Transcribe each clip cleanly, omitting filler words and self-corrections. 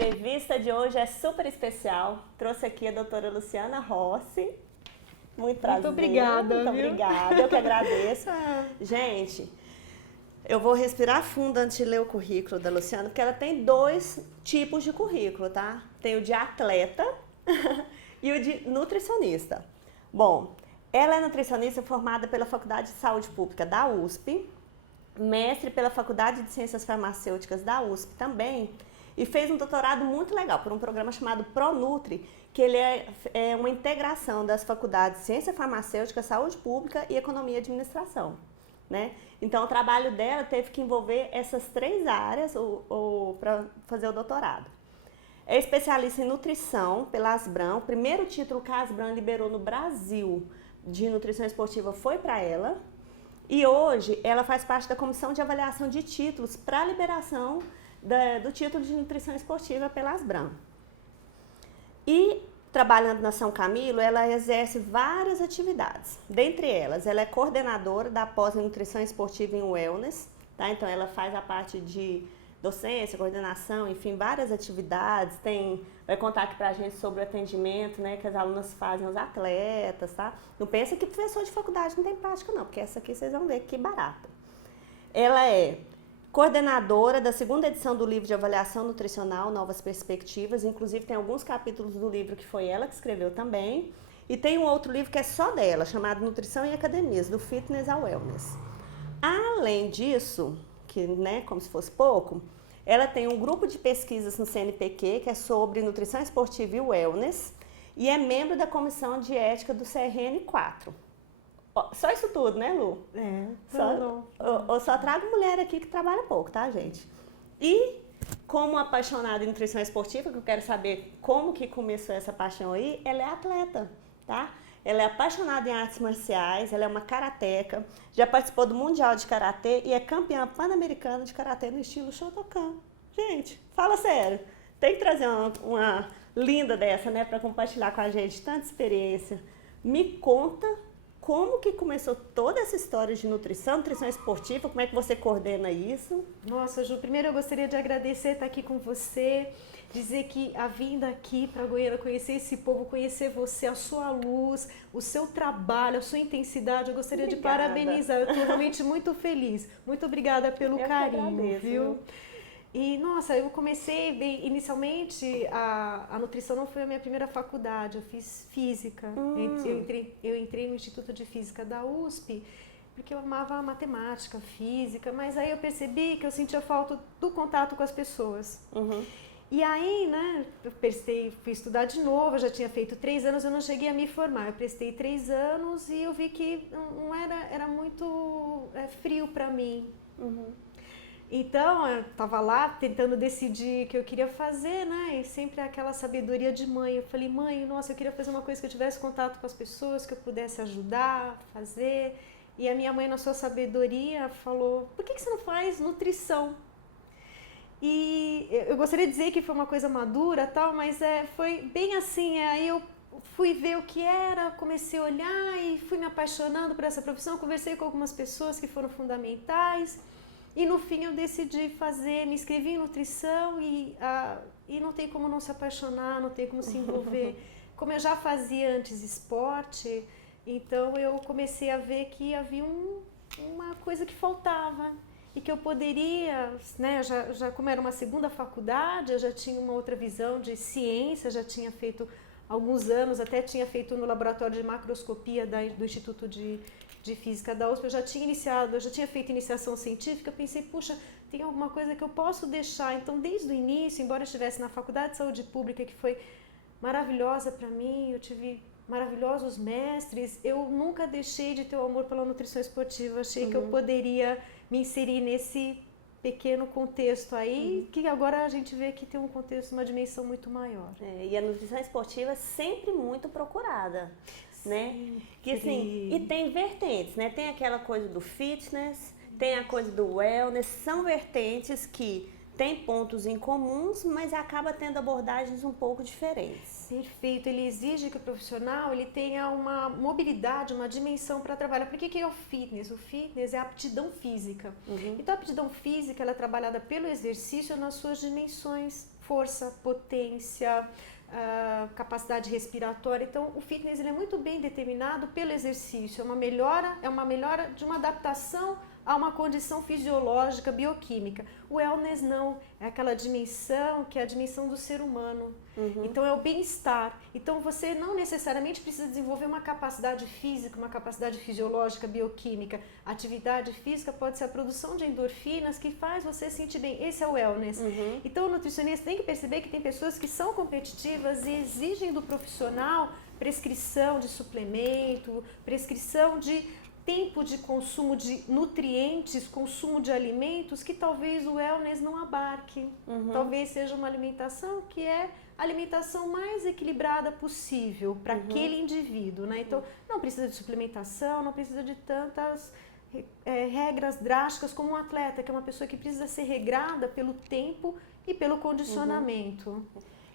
entrevista de hoje é super especial. Trouxe aqui a doutora Luciana Rossi. Muito prazer. Muito obrigada. Muito obrigada, eu que agradeço. Gente, eu vou respirar fundo antes de ler o currículo da Luciana, porque ela tem 2 tipos de currículo, tá? Tem o de atleta e o de nutricionista. Bom, ela é nutricionista formada pela Faculdade de Saúde Pública da USP, mestre pela Faculdade de Ciências Farmacêuticas da USP também, e fez um doutorado muito legal por um programa chamado ProNutri, que ele é uma integração das faculdades de Ciência Farmacêutica, Saúde Pública e Economia e Administração, né? Então, o trabalho dela teve que envolver essas 3 áreas para fazer o doutorado. É especialista em nutrição pela Asbram. O primeiro título que a Asbram liberou no Brasil de nutrição esportiva foi para ela. E hoje ela faz parte da comissão de avaliação de títulos para a liberação do título de nutrição esportiva pela Asbram. E trabalhando na São Camilo, ela exerce várias atividades. Dentre elas, ela é coordenadora da pós-nutrição esportiva em wellness, tá? Então ela faz a parte de docência, coordenação, enfim, várias atividades. Vai contar aqui pra gente sobre o atendimento, né, que as alunas fazem aos atletas, tá? Não pensa que professor de faculdade não tem prática não, porque essa aqui vocês vão ver que barata. Ela é coordenadora da 2ª edição do livro de avaliação nutricional Novas Perspectivas, inclusive tem alguns capítulos do livro que foi ela que escreveu também, e tem um outro livro que é só dela, chamado Nutrição e Academias, do Fitness ao Wellness. Além disso, que, né, como se fosse pouco, ela tem um grupo de pesquisas no CNPq, que é sobre nutrição esportiva e wellness, e é membro da comissão de ética do CRN4. Só isso tudo, né, Lu? Eu só trago mulher aqui que trabalha pouco, tá, gente? E, como apaixonada em nutrição esportiva, que eu quero saber como que começou essa paixão aí, ela é atleta, tá? Ela é apaixonada em artes marciais, ela é uma karateca, já participou do Mundial de Karatê e é campeã pan-americana de Karatê no estilo Shotokan. Gente, fala sério, tem que trazer uma linda dessa, né, para compartilhar com a gente tanta experiência. Me conta como que começou toda essa história de nutrição esportiva, como é que você coordena isso? Nossa, Ju, primeiro eu gostaria de agradecer estar aqui com você, dizer que a vinda aqui para Goiânia, conhecer esse povo, conhecer você, a sua luz, o seu trabalho, a sua intensidade, eu gostaria de parabenizar. Eu estou realmente muito feliz. Muito obrigada pelo carinho, agradeço, viu? E, nossa, eu comecei, inicialmente, a nutrição não foi a minha primeira faculdade, eu fiz física. Eu entrei no Instituto de Física da USP, porque eu amava matemática, física, mas aí eu percebi que eu sentia falta do contato com as pessoas. E aí, né, fui estudar de novo, eu já tinha feito 3 anos, eu não cheguei a me formar. Eu prestei 3 anos e eu vi que não era muito frio para mim. Então, eu estava lá tentando decidir o que eu queria fazer, né, e sempre aquela sabedoria de mãe. Eu falei, mãe, nossa, eu queria fazer uma coisa que eu tivesse contato com as pessoas, que eu pudesse ajudar, fazer. E a minha mãe, na sua sabedoria, falou, por que você não faz nutrição? E eu gostaria de dizer que foi uma coisa madura, tal, mas foi bem assim. Aí eu fui ver o que era, comecei a olhar e fui me apaixonando por essa profissão. Conversei com algumas pessoas que foram fundamentais e no fim eu decidi me inscrevi em nutrição e não tem como não se apaixonar, não tem como se envolver. Como eu já fazia antes esporte, então eu comecei a ver que havia uma coisa que faltava. E que eu poderia, né, já como era uma 2ª faculdade, eu já tinha uma outra visão de ciência, já tinha feito alguns anos, até tinha feito no laboratório de macroscopia do Instituto de Física da USP, eu já tinha feito iniciação científica, pensei, puxa, tem alguma coisa que eu posso deixar. Então, desde o início, embora eu estivesse na Faculdade de Saúde Pública, que foi maravilhosa para mim, eu tive maravilhosos mestres, eu nunca deixei de ter o amor pela nutrição esportiva, achei que eu poderia me inserir nesse pequeno contexto aí, que agora a gente vê que tem um contexto, uma dimensão muito maior. E a nutrição esportiva é sempre muito procurada, né? Que, assim, e tem vertentes, né? Tem aquela coisa do fitness, tem a coisa do wellness, são vertentes que tem pontos em comuns, mas acaba tendo abordagens um pouco diferentes. Perfeito, ele exige que o profissional ele tenha uma mobilidade, uma dimensão para trabalhar. Por que é o fitness? O fitness é a aptidão física. Então a aptidão física ela é trabalhada pelo exercício nas suas dimensões força, potência, capacidade respiratória. Então, o fitness ele é muito bem determinado pelo exercício. É uma melhora de uma adaptação a uma condição fisiológica, bioquímica. O wellness não, é aquela dimensão que é a dimensão do ser humano. Então é o bem-estar. Então você não necessariamente precisa desenvolver uma capacidade física, uma capacidade fisiológica, bioquímica. A atividade física pode ser a produção de endorfinas que faz você se sentir bem. Esse é o wellness. Então o nutricionista tem que perceber que tem pessoas que são competitivas e exigem do profissional prescrição de suplemento, prescrição de tempo de consumo de nutrientes, consumo de alimentos que talvez o wellness não abarque. Talvez seja uma alimentação que é a alimentação mais equilibrada possível para aquele indivíduo, né? Então, não precisa de suplementação, não precisa de tantas regras drásticas como um atleta, que é uma pessoa que precisa ser regrada pelo tempo e pelo condicionamento.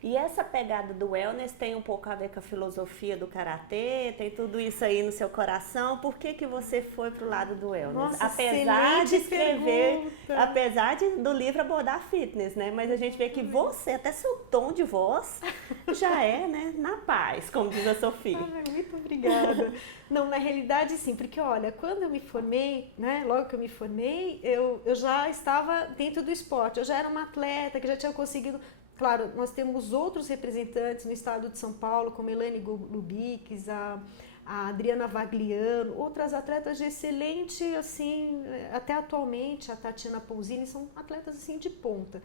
E essa pegada do wellness tem um pouco a ver com a filosofia do karatê, tem tudo isso aí no seu coração. Por que que você foi pro lado do wellness? Nossa, apesar de escrever, pergunta. apesar do livro abordar fitness, né? Mas a gente vê que você, até seu tom de voz, já é, né, na paz, como diz a Sofia. Ai, muito obrigada. Não, na realidade sim, porque olha, quando eu me formei, né, logo que eu me formei, eu já estava dentro do esporte, eu já era uma atleta que já tinha conseguido. Claro, nós temos outros representantes no estado de São Paulo, como Elane Lubiques, a Adriana Vagliano, outras atletas de excelente, assim, até atualmente, a Tatiana Pousini, são atletas assim de ponta.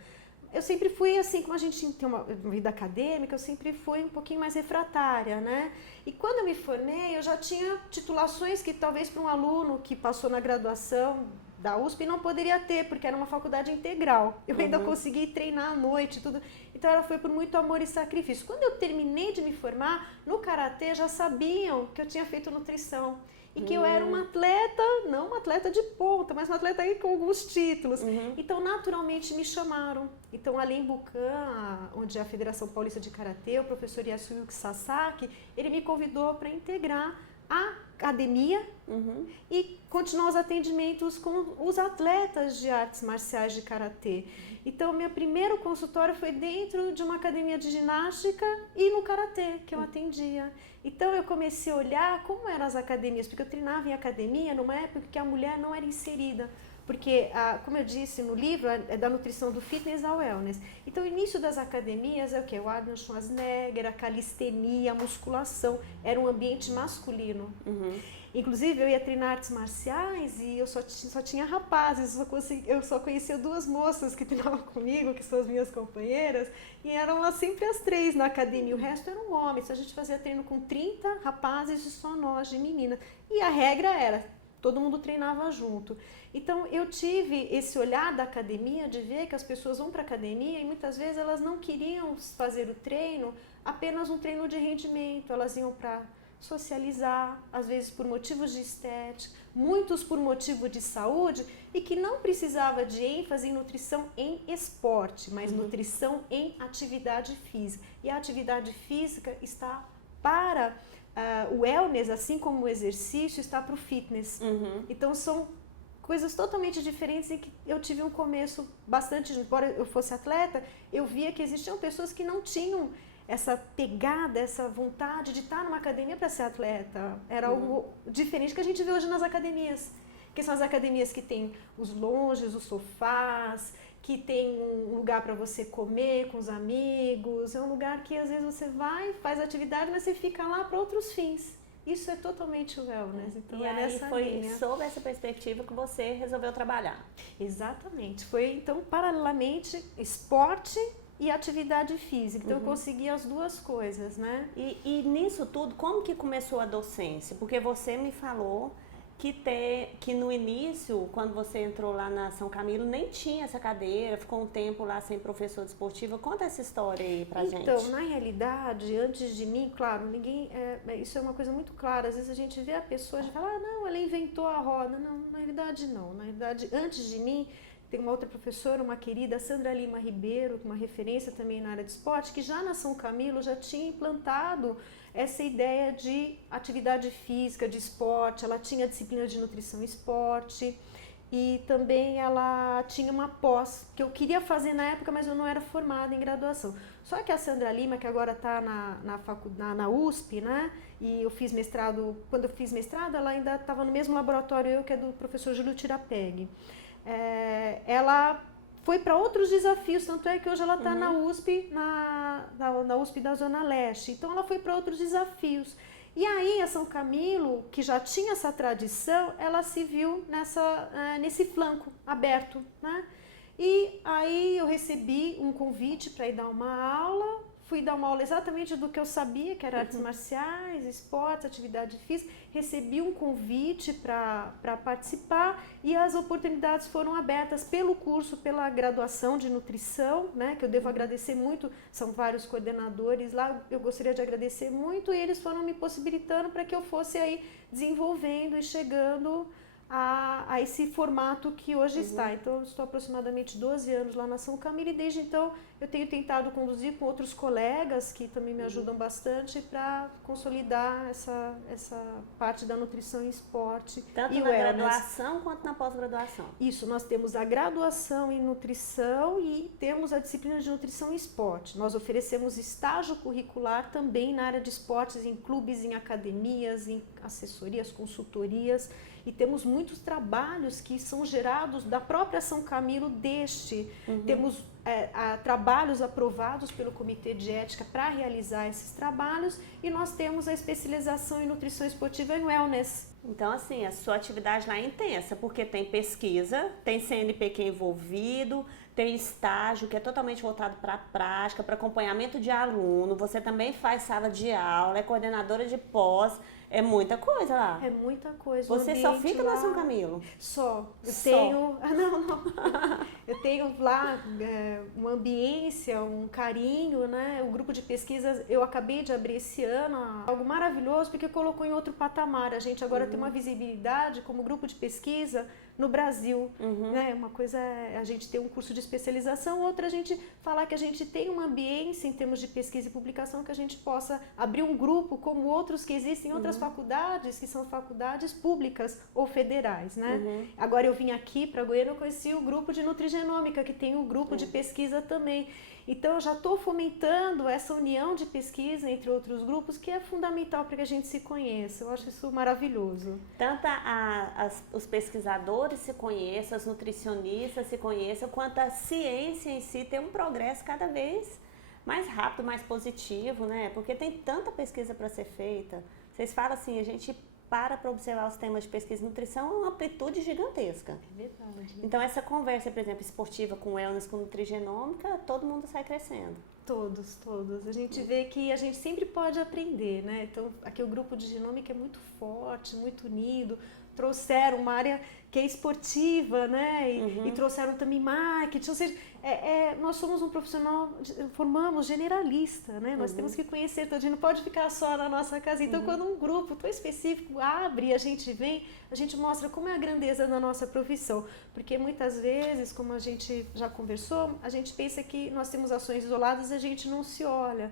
Eu sempre fui assim, como a gente tem uma vida acadêmica, eu sempre fui um pouquinho mais refratária, né? E quando eu me formei, eu já tinha titulações que talvez para um aluno que passou na graduação da USP não poderia ter, porque era uma faculdade integral. Eu ainda consegui treinar à noite e tudo. Então ela foi por muito amor e sacrifício. Quando eu terminei de me formar, no karatê já sabiam que eu tinha feito nutrição. E que eu era uma atleta, não uma atleta de ponta, mas uma atleta aí com alguns títulos. Então, naturalmente, me chamaram. Então, ali em Bucan, onde é a Federação Paulista de Karatê, o professor Yasuyuki Sasaki, ele me convidou para integrar a academia e continuar os atendimentos com os atletas de artes marciais de karatê. Então, meu primeiro consultório foi dentro de uma academia de ginástica e no karatê que eu atendia. Então, eu comecei a olhar como eram as academias, porque eu treinava em academia numa época que a mulher não era inserida. Porque, como eu disse no livro, é da nutrição do fitness ao wellness. Então, o início das academias é o quê? O Arnold Schwarzenegger, a calistenia, a musculação. Era um ambiente masculino. Inclusive, eu ia treinar artes marciais e eu só tinha rapazes. Eu só conhecia duas moças que treinavam comigo, que são as minhas companheiras. E eram lá sempre as 3 na academia. O resto eram homens. A gente fazia treino com 30 rapazes e só nós de meninas. E a regra era, todo mundo treinava junto. Então, eu tive esse olhar da academia de ver que as pessoas vão para a academia e muitas vezes elas não queriam fazer o treino, apenas um treino de rendimento. Elas iam para socializar, às vezes por motivos de estética, muitos por motivo de saúde e que não precisava de ênfase em nutrição em esporte, mas nutrição em atividade física. E a atividade física está para o wellness, assim como o exercício, está para o fitness. Então, são coisas totalmente diferentes e que eu tive um começo bastante, embora eu fosse atleta, eu via que existiam pessoas que não tinham essa pegada, essa vontade de estar numa academia para ser atleta. Era algo diferente que a gente vê hoje nas academias, que são as academias que tem os lounges, os sofás, que tem um lugar para você comer com os amigos, é um lugar que às vezes você vai, faz atividade, mas você fica lá para outros fins. Isso é totalmente o wellness. Então, e aí foi sob essa perspectiva que você resolveu trabalhar. Exatamente. Foi, então, paralelamente, esporte e atividade física. Então, eu consegui as duas coisas, né? E nisso tudo, como que começou a docência? Porque você me falou que no início, quando você entrou lá na São Camilo, nem tinha essa cadeira, ficou um tempo lá sem professor de esportiva. Conta essa história aí pra gente. Então, na realidade, antes de mim, claro, isso é uma coisa muito clara. Às vezes a gente vê a pessoa e fala, não, ela inventou a roda. Não, na realidade não. Na realidade, antes de mim, tem uma outra professora, uma querida, Sandra Lima Ribeiro, uma referência também na área de esporte, que já na São Camilo já tinha implantado essa ideia de atividade física, de esporte. Ela tinha disciplina de nutrição e esporte. e também ela tinha uma pós, que eu queria fazer na época, mas eu não era formada em graduação. Só que a Sandra Lima, que agora está na USP, né? E eu fiz mestrado, quando eu fiz mestrado, ela ainda estava no mesmo laboratório que é do professor Júlio Tirapegui. Ela foi para outros desafios, tanto é que hoje ela está na USP, na USP da Zona Leste. Então ela foi para outros desafios. E aí a São Camilo, que já tinha essa tradição, ela se viu nesse flanco aberto, né? E aí eu recebi um convite para ir dar uma aula, fui dar uma aula exatamente do que eu sabia, que era artes marciais, esportes, atividade física, recebi um convite para participar e as oportunidades foram abertas pelo curso, pela graduação de nutrição, né, que eu devo agradecer muito, são vários coordenadores lá, eu gostaria de agradecer muito e eles foram me possibilitando para que eu fosse aí desenvolvendo e chegando a esse formato que hoje está. Então, eu estou aproximadamente 12 anos lá na São Camilo e desde então eu tenho tentado conduzir com outros colegas que também me ajudam bastante para consolidar essa parte da nutrição e esporte. Tanto e na graduação quanto na pós-graduação. Isso, nós temos a graduação em nutrição e temos a disciplina de nutrição e esporte. Nós oferecemos estágio curricular também na área de esportes, em clubes, em academias, em assessorias, consultorias. E temos muitos trabalhos que são gerados da própria São Camilo Temos trabalhos aprovados pelo Comitê de Ética para realizar esses trabalhos e nós temos a especialização em nutrição esportiva e wellness. Então, assim, a sua atividade lá é intensa, porque tem pesquisa, tem CNPq envolvido, tem estágio que é totalmente voltado para a prática, para acompanhamento de aluno, você também faz sala de aula, é coordenadora de pós, é muita coisa lá. É muita coisa. Você só fica lá... na São Camilo? Só. Eu tenho... não. Eu tenho lá uma ambiência, um carinho, né? O grupo de pesquisas, eu acabei de abrir esse ano, algo maravilhoso, porque colocou em outro patamar. A gente agora tem uma visibilidade como grupo de pesquisa no Brasil, né? Uma coisa é a gente ter um curso de especialização, outra a gente falar que a gente tem uma ambiência em termos de pesquisa e publicação, que a gente possa abrir um grupo como outros que existem em outras faculdades, que são faculdades públicas ou federais, né? Agora eu vim aqui para Goiânia, eu conheci o grupo de nutrigenômica, que tem um grupo de pesquisa também. Então eu já estou fomentando essa união de pesquisa entre outros grupos, que é fundamental para que a gente se conheça. Eu acho isso maravilhoso. Tanto os pesquisadores se conheçam, os nutricionistas se conheçam, quanto a ciência em si tem um progresso cada vez mais rápido, mais positivo, né? Porque tem tanta pesquisa para ser feita. Vocês falam assim, a gente para observar os temas de pesquisa e nutrição é uma amplitude gigantesca. É verdade. Então essa conversa, por exemplo, esportiva com wellness, com nutrigenômica, todo mundo sai crescendo. Todos. A gente vê que a gente sempre pode aprender, né? Então aqui o grupo de genômica é muito forte, muito unido. Trouxeram uma área que é esportiva, né? E trouxeram também marketing, ou seja, nós somos um profissional, formamos generalista, né? Nós temos que conhecer todo, a gente não pode ficar só na nossa casa. Então, quando um grupo tão específico abre e a gente vem, a gente mostra como é a grandeza da nossa profissão. Porque muitas vezes, como a gente já conversou, a gente pensa que nós temos ações isoladas e a gente não se olha.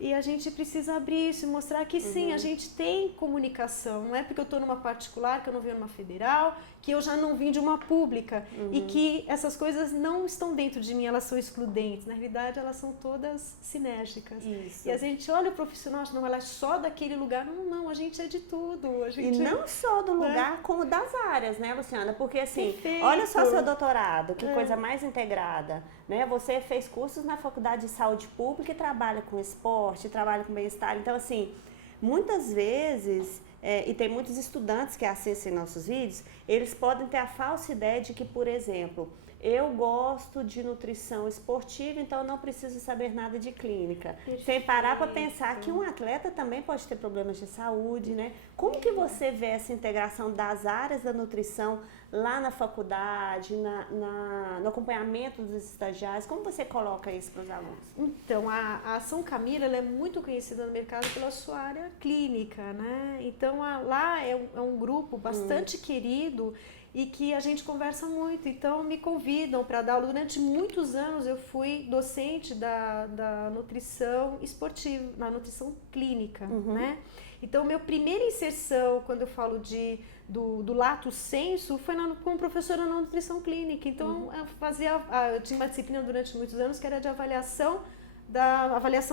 E a gente precisa abrir isso e mostrar que sim, a gente tem comunicação. Não é porque eu estou numa particular que eu não venho numa federal, que eu já não vim de uma pública. E que essas coisas não estão dentro de mim, elas são excludentes. Na realidade, elas são todas sinérgicas. Isso. E a gente olha o profissional, não, ela é só daquele lugar. Não, a gente é de tudo. A gente e não só do lugar, como das áreas, né, Luciana? Porque assim, Perfeito. olha só seu doutorado, que coisa mais integrada. Né? Você fez cursos na Faculdade de Saúde Pública e trabalha com esporte, trabalha com bem-estar. Então, assim, muitas vezes, e tem muitos estudantes que assistem nossos vídeos, eles podem ter a falsa ideia de que, por exemplo, eu gosto de nutrição esportiva, então eu não preciso saber nada de clínica. Perfeito. Sem parar para pensar que um atleta também pode ter problemas de saúde, né? Como que você vê essa integração das áreas da nutrição lá na faculdade, no acompanhamento dos estagiários? Como você coloca isso para os alunos? Então, a São Camilo ela é muito conhecida no mercado pela sua área clínica, né? Então, lá é um grupo bastante querido e que a gente conversa muito. Então, me convidam para dar aula. Durante muitos anos, eu fui docente da nutrição esportiva, na nutrição clínica, né? Então, minha primeira inserção, quando eu falo de do lato sensu foi como professora na nutrição clínica. Então, eu tinha uma disciplina durante muitos anos que era de avaliação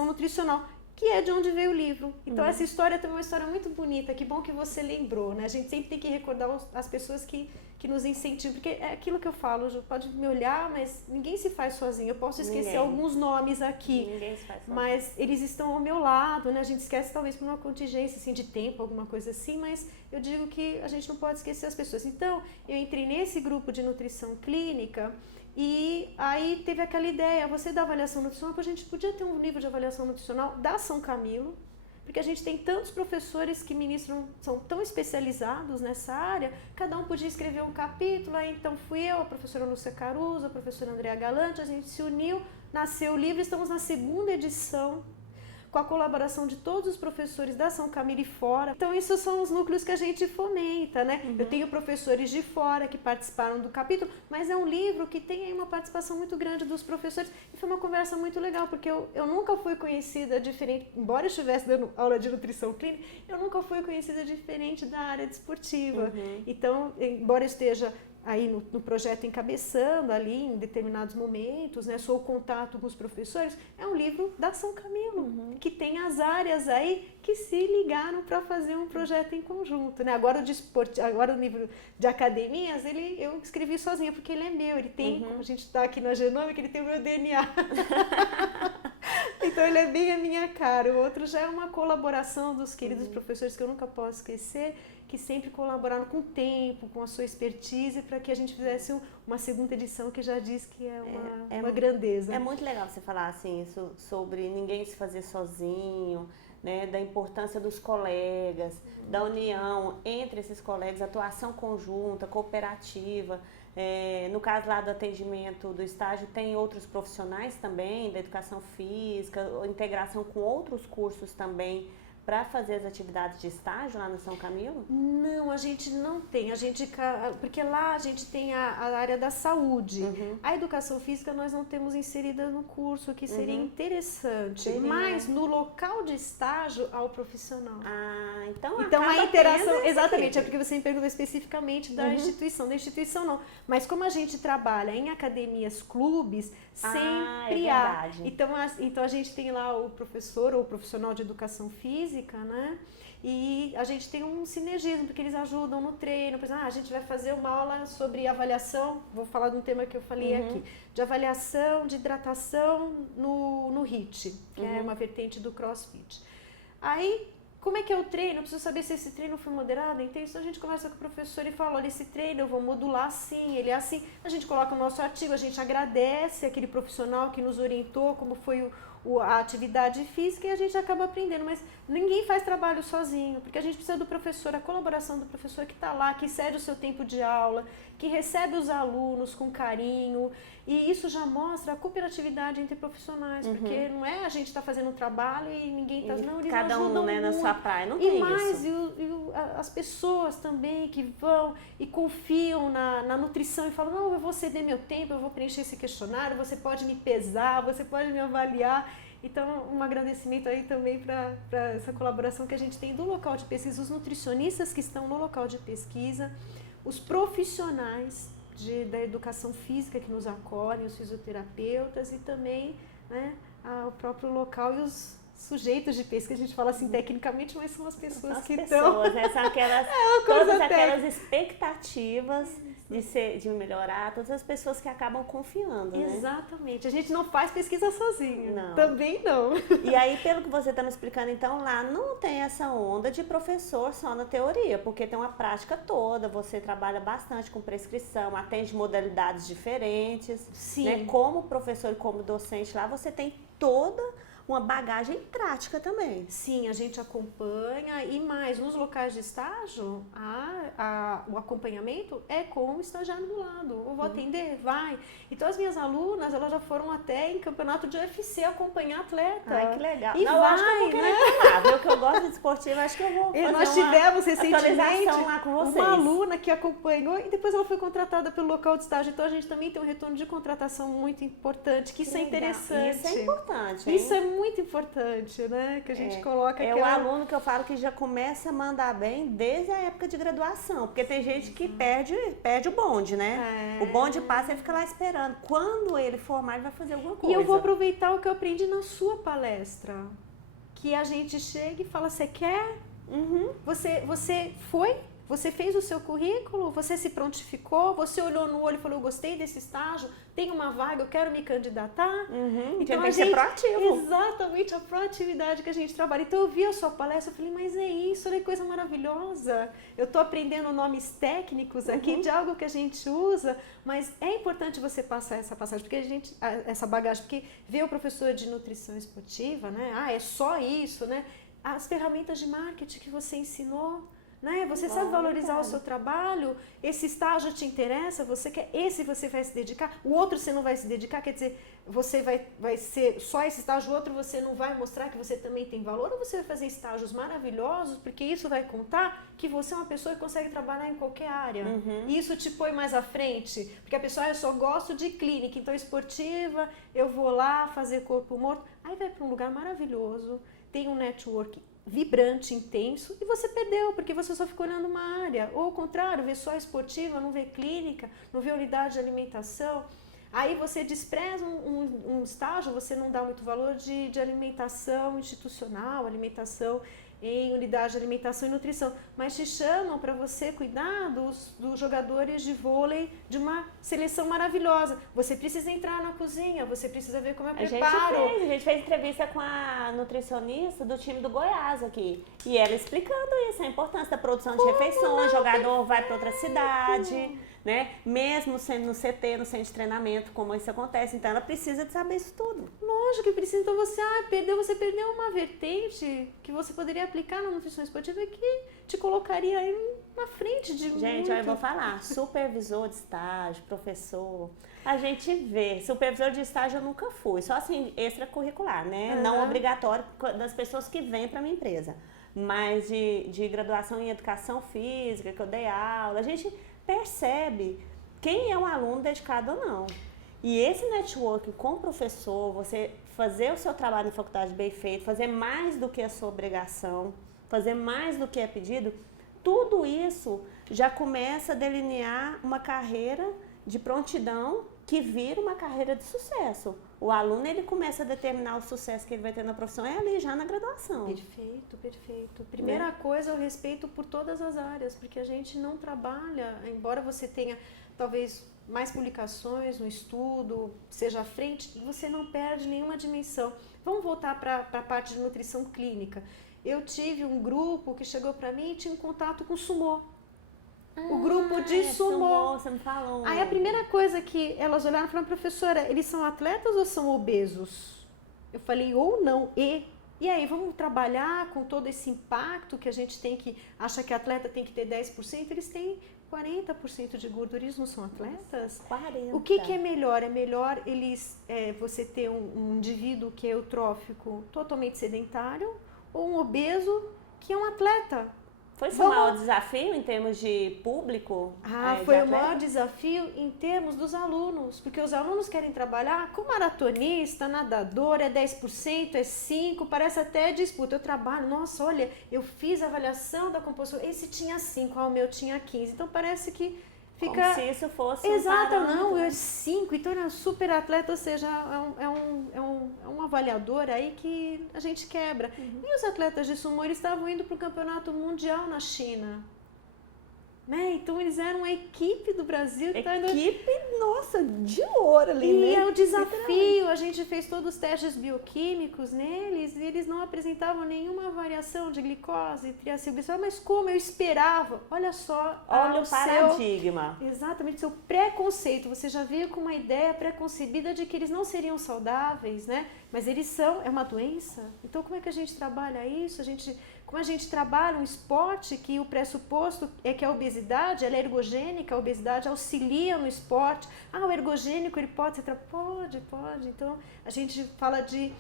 nutricional, que é de onde veio o livro. Então, essa história também é uma história muito bonita. Que bom que você lembrou, né? A gente sempre tem que recordar as pessoas que nos incentivam, porque é aquilo que eu falo, pode me olhar, mas ninguém se faz sozinho. Eu posso esquecer alguns nomes aqui, ninguém se faz sozinho, mas eles estão ao meu lado, né? A gente esquece talvez por uma contingência assim, de tempo, alguma coisa assim, mas eu digo que a gente não pode esquecer as pessoas. Então, eu entrei nesse grupo de nutrição clínica e aí teve aquela ideia, você da avaliação nutricional, a gente podia ter um livro de avaliação nutricional da São Camilo, porque a gente tem tantos professores que ministram, são tão especializados nessa área, cada um podia escrever um capítulo, aí então fui eu, a professora Lúcia Caruso, a professora Andrea Galante, a gente se uniu, nasceu o livro, estamos na 2ª edição, com a colaboração de todos os professores da São Camilo e fora. Então, isso são os núcleos que a gente fomenta, né? Eu tenho professores de fora que participaram do capítulo, mas é um livro que tem aí uma participação muito grande dos professores. E foi uma conversa muito legal, porque eu nunca fui conhecida diferente, embora eu estivesse dando aula de nutrição clínica, eu nunca fui conhecida diferente da área desportiva. Então, embora eu esteja aí no projeto encabeçando ali em determinados momentos, né, sou o contato com os professores, é um livro da São Camilo, que tem as áreas aí que se ligaram para fazer um projeto em conjunto, né? Agora o livro de academias, eu escrevi sozinha, porque ele é meu, ele tem, como a gente está aqui na Genômica, ele tem o meu DNA. Então ele é bem a minha cara. O outro já é uma colaboração dos queridos professores que eu nunca posso esquecer, que sempre colaboraram com o tempo, com a sua expertise, para que a gente fizesse uma 2ª edição que já diz que é uma grandeza. É muito legal você falar assim, sobre ninguém se fazer sozinho, né, da importância dos colegas, da união entre esses colegas, atuação conjunta, cooperativa. No caso lá do atendimento do estágio, tem outros profissionais também, da educação física, integração com outros cursos também, para fazer as atividades de estágio lá no São Camilo? Não, a gente não tem, porque lá a gente tem a área da saúde. A educação física nós não temos inserida no curso, que seria interessante, mas no local de estágio há o profissional. Então a interação, exatamente, é porque você me perguntou especificamente da instituição não, mas como a gente trabalha em academias, clubes, sempre há. Então a gente tem lá o professor ou o profissional de educação física, né? E a gente tem um sinergismo, porque eles ajudam no treino. Por exemplo, a gente vai fazer uma aula sobre avaliação, vou falar de um tema que eu falei aqui, de avaliação de hidratação no HIIT, que é uma vertente do CrossFit. Aí, como é que é o treino? Eu preciso saber se esse treino foi moderado, intenso. Então a gente conversa com o professor e fala, olha, esse treino eu vou modular assim, ele é assim. A gente coloca o nosso artigo, a gente agradece aquele profissional que nos orientou, como foi a atividade física, e a gente acaba aprendendo. Mas ninguém faz trabalho sozinho, porque a gente precisa do professor, a colaboração do professor que está lá, que cede o seu tempo de aula, que recebe os alunos com carinho, e isso já mostra a cooperatividade entre profissionais, porque não é a gente está fazendo um trabalho e ninguém está... Não, eles cada ajudam um, né, muito. na sua praia, não tem isso. As pessoas também que vão e confiam na nutrição e falam, não, eu vou ceder meu tempo, eu vou preencher esse questionário, você pode me pesar, você pode me avaliar. Então, um agradecimento aí também para essa colaboração que a gente tem do local de pesquisa, os nutricionistas que estão no local de pesquisa, os profissionais da educação física que nos acolhem, os fisioterapeutas e também, né, o próprio local e os sujeitos de pesquisa, a gente fala assim tecnicamente, mas são as pessoas que estão... Né? São aquelas, todas aquelas expectativas de melhorar, todas as pessoas que acabam confiando, né? Exatamente. A gente não faz pesquisa sozinho. Não. Também não. E aí, pelo que você está me explicando, então, lá não tem essa onda de professor só na teoria, porque tem uma prática toda, você trabalha bastante com prescrição, atende modalidades diferentes. Sim. Né? Como professor e como docente lá, você tem toda uma bagagem prática também. Sim, a gente acompanha e mais, nos locais de estágio, o acompanhamento é com o estagiário do lado. Eu vou atender? Vai. Então as minhas alunas, elas já foram até em campeonato de UFC acompanhar atleta. Ai, que legal. E não, vai, eu acho que eu vou querer falar, viu? Que eu gosto de esportivo, acho que eu vou fazer nós tivemos recentemente lá com vocês. Uma aluna que acompanhou e depois ela foi contratada pelo local de estágio. Então a gente também tem um retorno de contratação muito importante, que isso é interessante. Isso é importante, hein? Isso é muito importante, né? Que a gente coloca o aluno que eu falo que já começa a mandar bem desde a época de graduação, porque tem gente que perde o bonde, né? O bonde passa e fica lá esperando. Quando ele formar, ele vai fazer alguma coisa. E eu vou aproveitar o que eu aprendi na sua palestra, que a gente chega e fala, você quer? Você foi? Você fez o seu currículo? Você se prontificou? Você olhou no olho e falou, eu gostei desse estágio, tem uma vaga, eu quero me candidatar? Então tem que ser proativo. Exatamente, a proatividade que a gente trabalha. Então eu vi a sua palestra, eu falei, mas é isso, olha que coisa maravilhosa. Eu estou aprendendo nomes técnicos aqui de algo que a gente usa, mas é importante você passar essa passagem, porque essa bagagem, porque ver o professor de nutrição esportiva, né? É só isso, né? As ferramentas de marketing que você ensinou, né? Você sabe valorizar o seu trabalho, esse estágio te interessa, você quer, esse você vai se dedicar, o outro você não vai se dedicar, quer dizer, você vai ser só esse estágio, o outro você não vai mostrar que você também tem valor, ou você vai fazer estágios maravilhosos, porque isso vai contar que você é uma pessoa que consegue trabalhar em qualquer área. E isso te põe mais à frente, porque a pessoa, eu só gosto de clínica, então esportiva, eu vou lá fazer corpo morto, aí vai para um lugar maravilhoso, tem um network vibrante, intenso, e você perdeu, porque você só ficou olhando uma área. Ou ao contrário, vê só esportiva, não vê clínica, não vê unidade de alimentação. Aí você despreza um estágio, você não dá muito valor de alimentação institucional, alimentação em unidade de alimentação e nutrição, mas te chamam para você cuidar dos jogadores de vôlei de uma seleção maravilhosa. Você precisa entrar na cozinha, você precisa ver como é o preparo. A gente fez entrevista com a nutricionista do time do Goiás aqui, e ela explicando isso, a importância da produção de refeições, o jogador vai para outra cidade, né? Mesmo sendo no CT, no centro de treinamento, como isso acontece, então ela precisa de saber isso tudo. Lógico que precisa, então você perdeu uma vertente que você poderia aplicar na nutrição esportiva que te colocaria aí na frente de Gente, eu vou falar, supervisor de estágio, professor, a gente vê, supervisor de estágio eu nunca fui, só assim, extracurricular, né? Não obrigatório das pessoas que vêm para minha empresa, mas de graduação em educação física, que eu dei aula, a gente percebe quem é um aluno dedicado ou não. E esse networking com o professor, você fazer o seu trabalho na faculdade bem feito, fazer mais do que a sua obrigação, fazer mais do que é pedido, tudo isso já começa a delinear uma carreira de prontidão que vira uma carreira de sucesso. O aluno, ele começa a determinar o sucesso que ele vai ter na profissão ali já na graduação. Perfeito, perfeito. Primeira coisa é o respeito por todas as áreas, porque a gente não trabalha, embora você tenha talvez mais publicações no estudo, seja à frente, você não perde nenhuma dimensão. Vamos voltar para a parte de nutrição clínica. Eu tive um grupo que chegou para mim e tinha um contato com sumô. O grupo de sumô. Você me falou. Aí a primeira coisa que elas olharam e falaram, professora, eles são atletas ou são obesos? Eu falei, ou não, e aí, vamos trabalhar com todo esse impacto que a gente tem que, acha que atleta tem que ter 10%, eles têm 40% de gordura, eles não são atletas? 40%. O que é melhor? É melhor você ter um indivíduo que é eutrófico, totalmente sedentário, ou um obeso que é um atleta? Foi o seu maior desafio em termos de público? Foi o maior desafio em termos dos alunos, porque os alunos querem trabalhar com maratonista, nadador, é 10%, é 5%, parece até disputa. Eu trabalho, nossa, olha, eu fiz a avaliação da composição, esse tinha 5, o meu tinha 15, então parece que fica... Como se isso fosse Exato, não, né? é 5, então ele é um super atleta, ou seja, é um avaliador aí que a gente quebra. E os atletas de sumô, eles estavam indo para o campeonato mundial na China. Né? Então eles eram a equipe do Brasil. Nossa, de ouro ali, e né? é o desafio, a gente fez todos os testes bioquímicos neles e eles não apresentavam nenhuma variação de glicose, triacilglicose, mas como eu esperava, olha só. Olha o paradigma. Exatamente, seu preconceito, você já veio com uma ideia preconcebida de que eles não seriam saudáveis, né? Mas eles são, é uma doença. Então como é que a gente trabalha isso? Como a gente trabalha um esporte que o pressuposto é que a obesidade, ela é ergogênica, a obesidade auxilia no esporte. O ergogênico, ele pode ser... Pode. Então, a gente fala de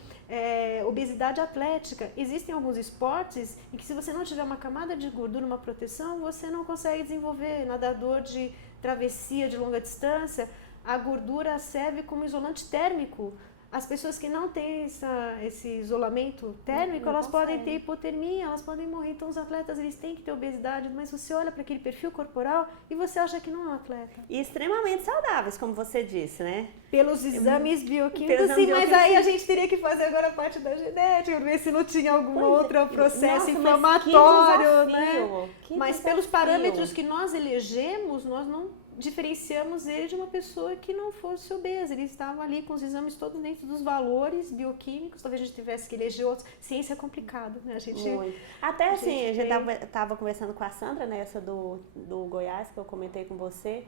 obesidade atlética. Existem alguns esportes em que se você não tiver uma camada de gordura, uma proteção, você não consegue desenvolver. Nadador de travessia de longa distância, a gordura serve como isolante térmico. As pessoas que não têm esse isolamento térmico, Não elas podem conseguem. ter hipotermia, elas podem morrer. Então, os atletas, eles têm que ter obesidade, mas você olha para aquele perfil corporal e você acha que não é um atleta. E extremamente saudáveis, como você disse, né? Pelos exames bioquímicos, Pelos sim, exames mas aí a bioquímicos. gente teria que fazer agora a parte da genética, ver se não tinha algum Pois é. outro processo Nossa, mas inflamatório, que né? desafio, que Mas desafio. pelos parâmetros que nós elegemos, nós não diferenciamos ele de uma pessoa que não fosse obesa. Ele estava ali com os exames todos dentro dos valores bioquímicos. Talvez a gente tivesse que eleger outros. Ciência é complicado, né? A gente... Muito. Até assim, a gente tem- tava conversando com a Sandra, né, essa do Goiás, que eu comentei com você.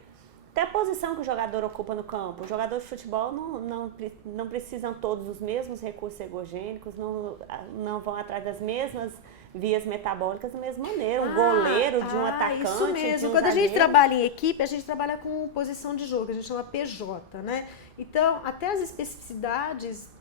Até a posição que o jogador ocupa no campo. O jogador de futebol não precisam todos os mesmos recursos ergogênicos, não vão atrás das mesmas vias metabólicas da mesma maneira. Um goleiro de um atacante, isso mesmo. de um Quando a gente zagueiro. trabalha em equipe, a gente trabalha com posição de jogo, a gente chama PJ, né? Então, até as especificidades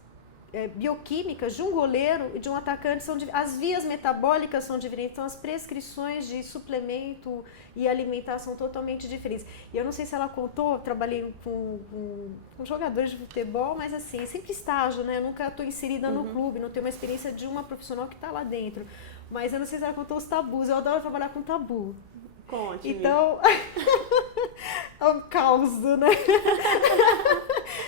bioquímicas de um goleiro e de um atacante as vias metabólicas são diferentes, então as prescrições de suplemento e alimentação totalmente diferentes. E eu não sei se ela contou, trabalhei com jogadores de futebol, mas assim, sempre estágio, né? Eu nunca estou inserida no clube, não tenho uma experiência de uma profissional que está lá dentro. Mas eu não sei se ela contou os tabus, eu adoro trabalhar com tabu. Conte. Então, é um caos, né?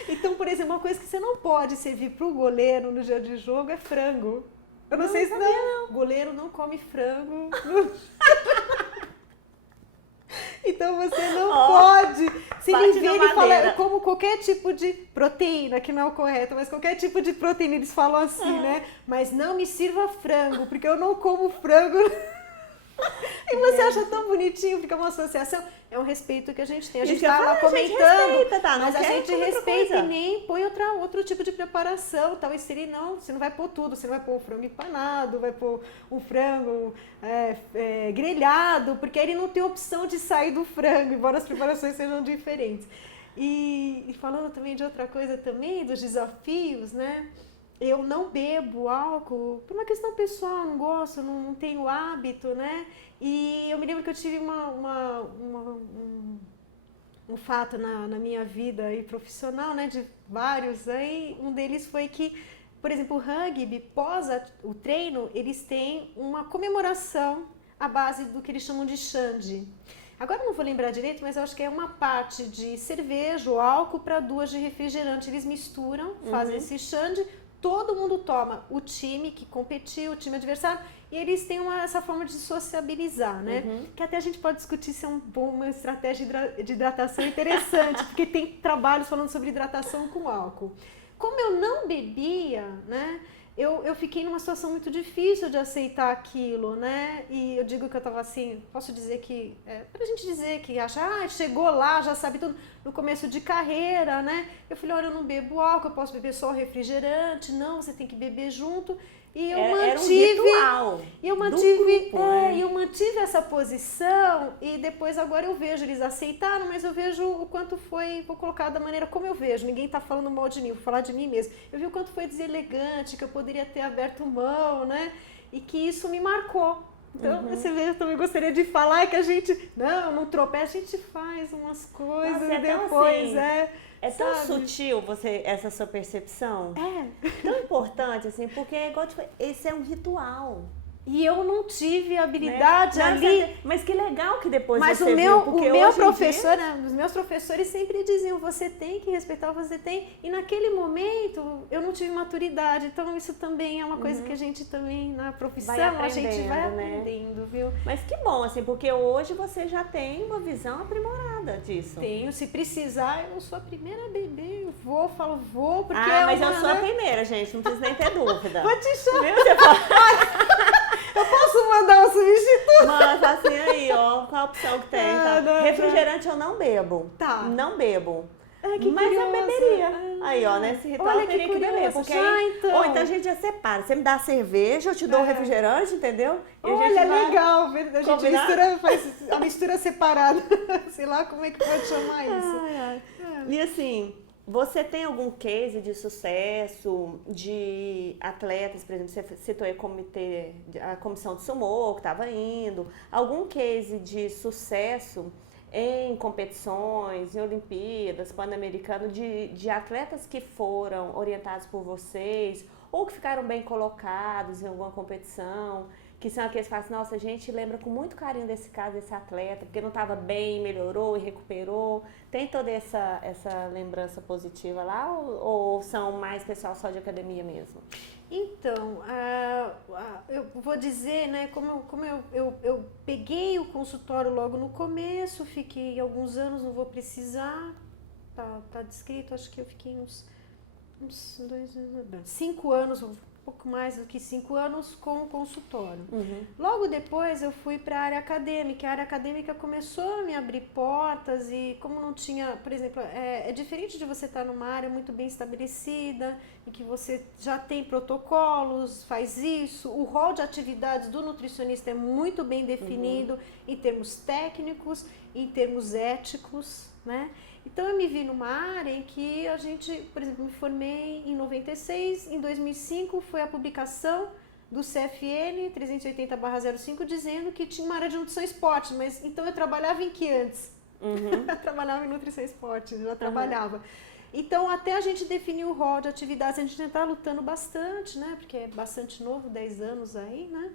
Então, por exemplo, uma coisa que você não pode servir para o goleiro no dia de jogo é frango. Eu não sei se não. Goleiro não come frango. Então você não pode. Se ele bate vê, na ele fala, madeira. eu como qualquer tipo de proteína, que não é o correto, mas qualquer tipo de proteína, eles falam assim, né? Mas não me sirva frango, porque eu não como frango. E você acha tão bonitinho, porque é uma associação, é um respeito que a gente tem. A Isso gente que eu tá lá falo, a gente comentando, respeita, tá? Não mas a quer gente comer outra respeita coisa. e nem põe outro tipo de preparação, tal. E seria não, você não vai pôr tudo, você não vai pôr o frango empanado, vai pôr um frango grelhado, porque ele não tem opção de sair do frango, embora as preparações sejam diferentes. E falando também de outra coisa também, dos desafios, né? Eu não bebo álcool por uma questão pessoal, não gosto, não tenho hábito, né? E eu me lembro que eu tive um fato na minha vida aí profissional, né? De vários aí. Um deles foi que, por exemplo, o rugby, pós o treino, eles têm uma comemoração à base do que eles chamam de shandy. Agora eu não vou lembrar direito, mas eu acho que é uma parte de cerveja ou álcool para 2 de refrigerante. Eles misturam, fazem esse shandy. Todo mundo toma, o time que competiu, o time adversário, e eles têm essa forma de sociabilizar, né? Que até a gente pode discutir se é uma estratégia de hidratação interessante, porque tem trabalhos falando sobre hidratação com álcool. Como eu não bebia, né? Eu fiquei numa situação muito difícil de aceitar aquilo, né? E eu digo que eu tava assim, posso dizer que, pra gente dizer que acha, chegou lá, já sabe tudo, no começo de carreira, né? Eu falei, olha, eu não bebo álcool, eu posso beber só refrigerante, não, você tem que beber junto. E eu mantive, era um ritual eu mantive essa posição e depois agora eu vejo, eles aceitaram, mas eu vejo o quanto foi, vou colocar da maneira como eu vejo, ninguém tá falando mal de mim, vou falar de mim mesmo. Eu vi o quanto foi deselegante, que eu poderia ter aberto mão, né? E que isso me marcou. Então, você vê, eu também gostaria de falar que a gente, não tropeça, a gente faz umas coisas. Nossa, e depois é tão sabe? sutil essa sua percepção. Tão importante, assim, porque igual esse é um ritual. E eu não tive habilidade ali. Mas que legal que depois Mas você o meu professor, os meus professores sempre diziam, você tem que respeitar, você tem. E naquele momento eu não tive maturidade. Então isso também é uma coisa que a gente também na profissão a gente vai aprendendo, viu? Mas que bom, assim, porque hoje você já tem uma visão aprimorada disso. Tenho, se precisar, eu sou a primeira a beber, eu vou, porque mas eu sou a primeira, gente, não precisa nem ter dúvida. Vou te chamar. Viu? Você pode... Eu posso mandar um substituto? Manda assim aí, ó, qual a opção que tem, tá? Refrigerante eu não bebo. Tá. Não bebo. Que mas curiosa. eu beberia. Aí, ó, nesse ritual eu teria que beber. Porque então. Ou então a gente já separa. Você me dá a cerveja, eu te dou o refrigerante, entendeu? E olha, legal. A gente faz a mistura separada. Sei lá como é que pode chamar isso. E assim, você tem algum case de sucesso de atletas, por exemplo, você citou aí a comissão de sumô que estava indo, algum case de sucesso em competições, em Olimpíadas, Pan-Americano, de atletas que foram orientados por vocês ou que ficaram bem colocados em alguma competição, que são aqueles que falam assim, nossa, a gente lembra com muito carinho desse caso, desse atleta, porque não estava bem, melhorou e recuperou. Tem toda essa lembrança positiva lá ou são mais pessoal só de academia mesmo? Então, eu vou dizer, né, como eu peguei o consultório logo no começo, fiquei alguns anos, não vou precisar, tá descrito, acho que eu fiquei uns 5 anos, um pouco mais do que 5 anos com o consultório. Logo depois eu fui para a área acadêmica começou a me abrir portas e como não tinha, por exemplo, é diferente de você estar numa área muito bem estabelecida, em que você já tem protocolos, faz isso, o rol de atividades do nutricionista é muito bem definido em termos técnicos, em termos éticos, né? Então eu me vi numa área em que a gente, por exemplo, me formei em 96, em 2005 foi a publicação do CFN 380/05 dizendo que tinha uma área de nutrição e esporte, mas então eu trabalhava em que antes? Eu trabalhava em nutrição e esporte, já trabalhava. Então até a gente definir o rol de atividades, a gente está lutando bastante, né? Porque é bastante novo, 10 anos aí, né?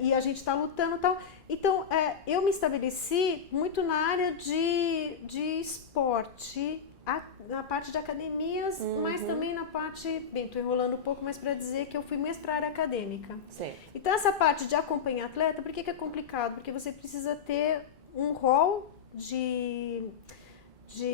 E a gente está lutando e tal. Então, eu me estabeleci muito na área de esporte, na parte de academias, mas também na parte... Bem, estou enrolando um pouco, mas para dizer que eu fui mais para a área acadêmica. Sim. Então, essa parte de acompanhar atleta, por que é complicado? Porque você precisa ter um rol de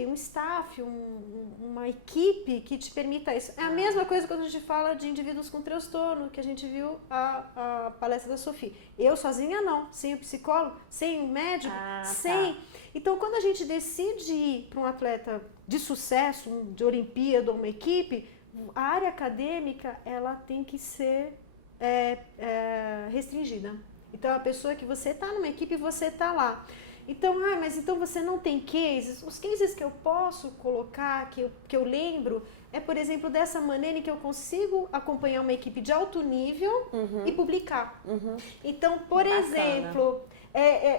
um staff, uma equipe que te permita isso. É a mesma coisa quando a gente fala de indivíduos com transtorno, que a gente viu a palestra da Sofia. Eu sozinha não, sem o psicólogo, sem o médico, sem... Tá. Então, quando a gente decide ir para um atleta de sucesso, de Olimpíada ou uma equipe, a área acadêmica, ela tem que ser restringida. Então, a pessoa que você está numa equipe, você está lá. Então, mas então você não tem cases? Os cases que eu posso colocar, que eu lembro, é, por exemplo, dessa maneira em que eu consigo acompanhar uma equipe de alto nível e publicar. Então, por exemplo,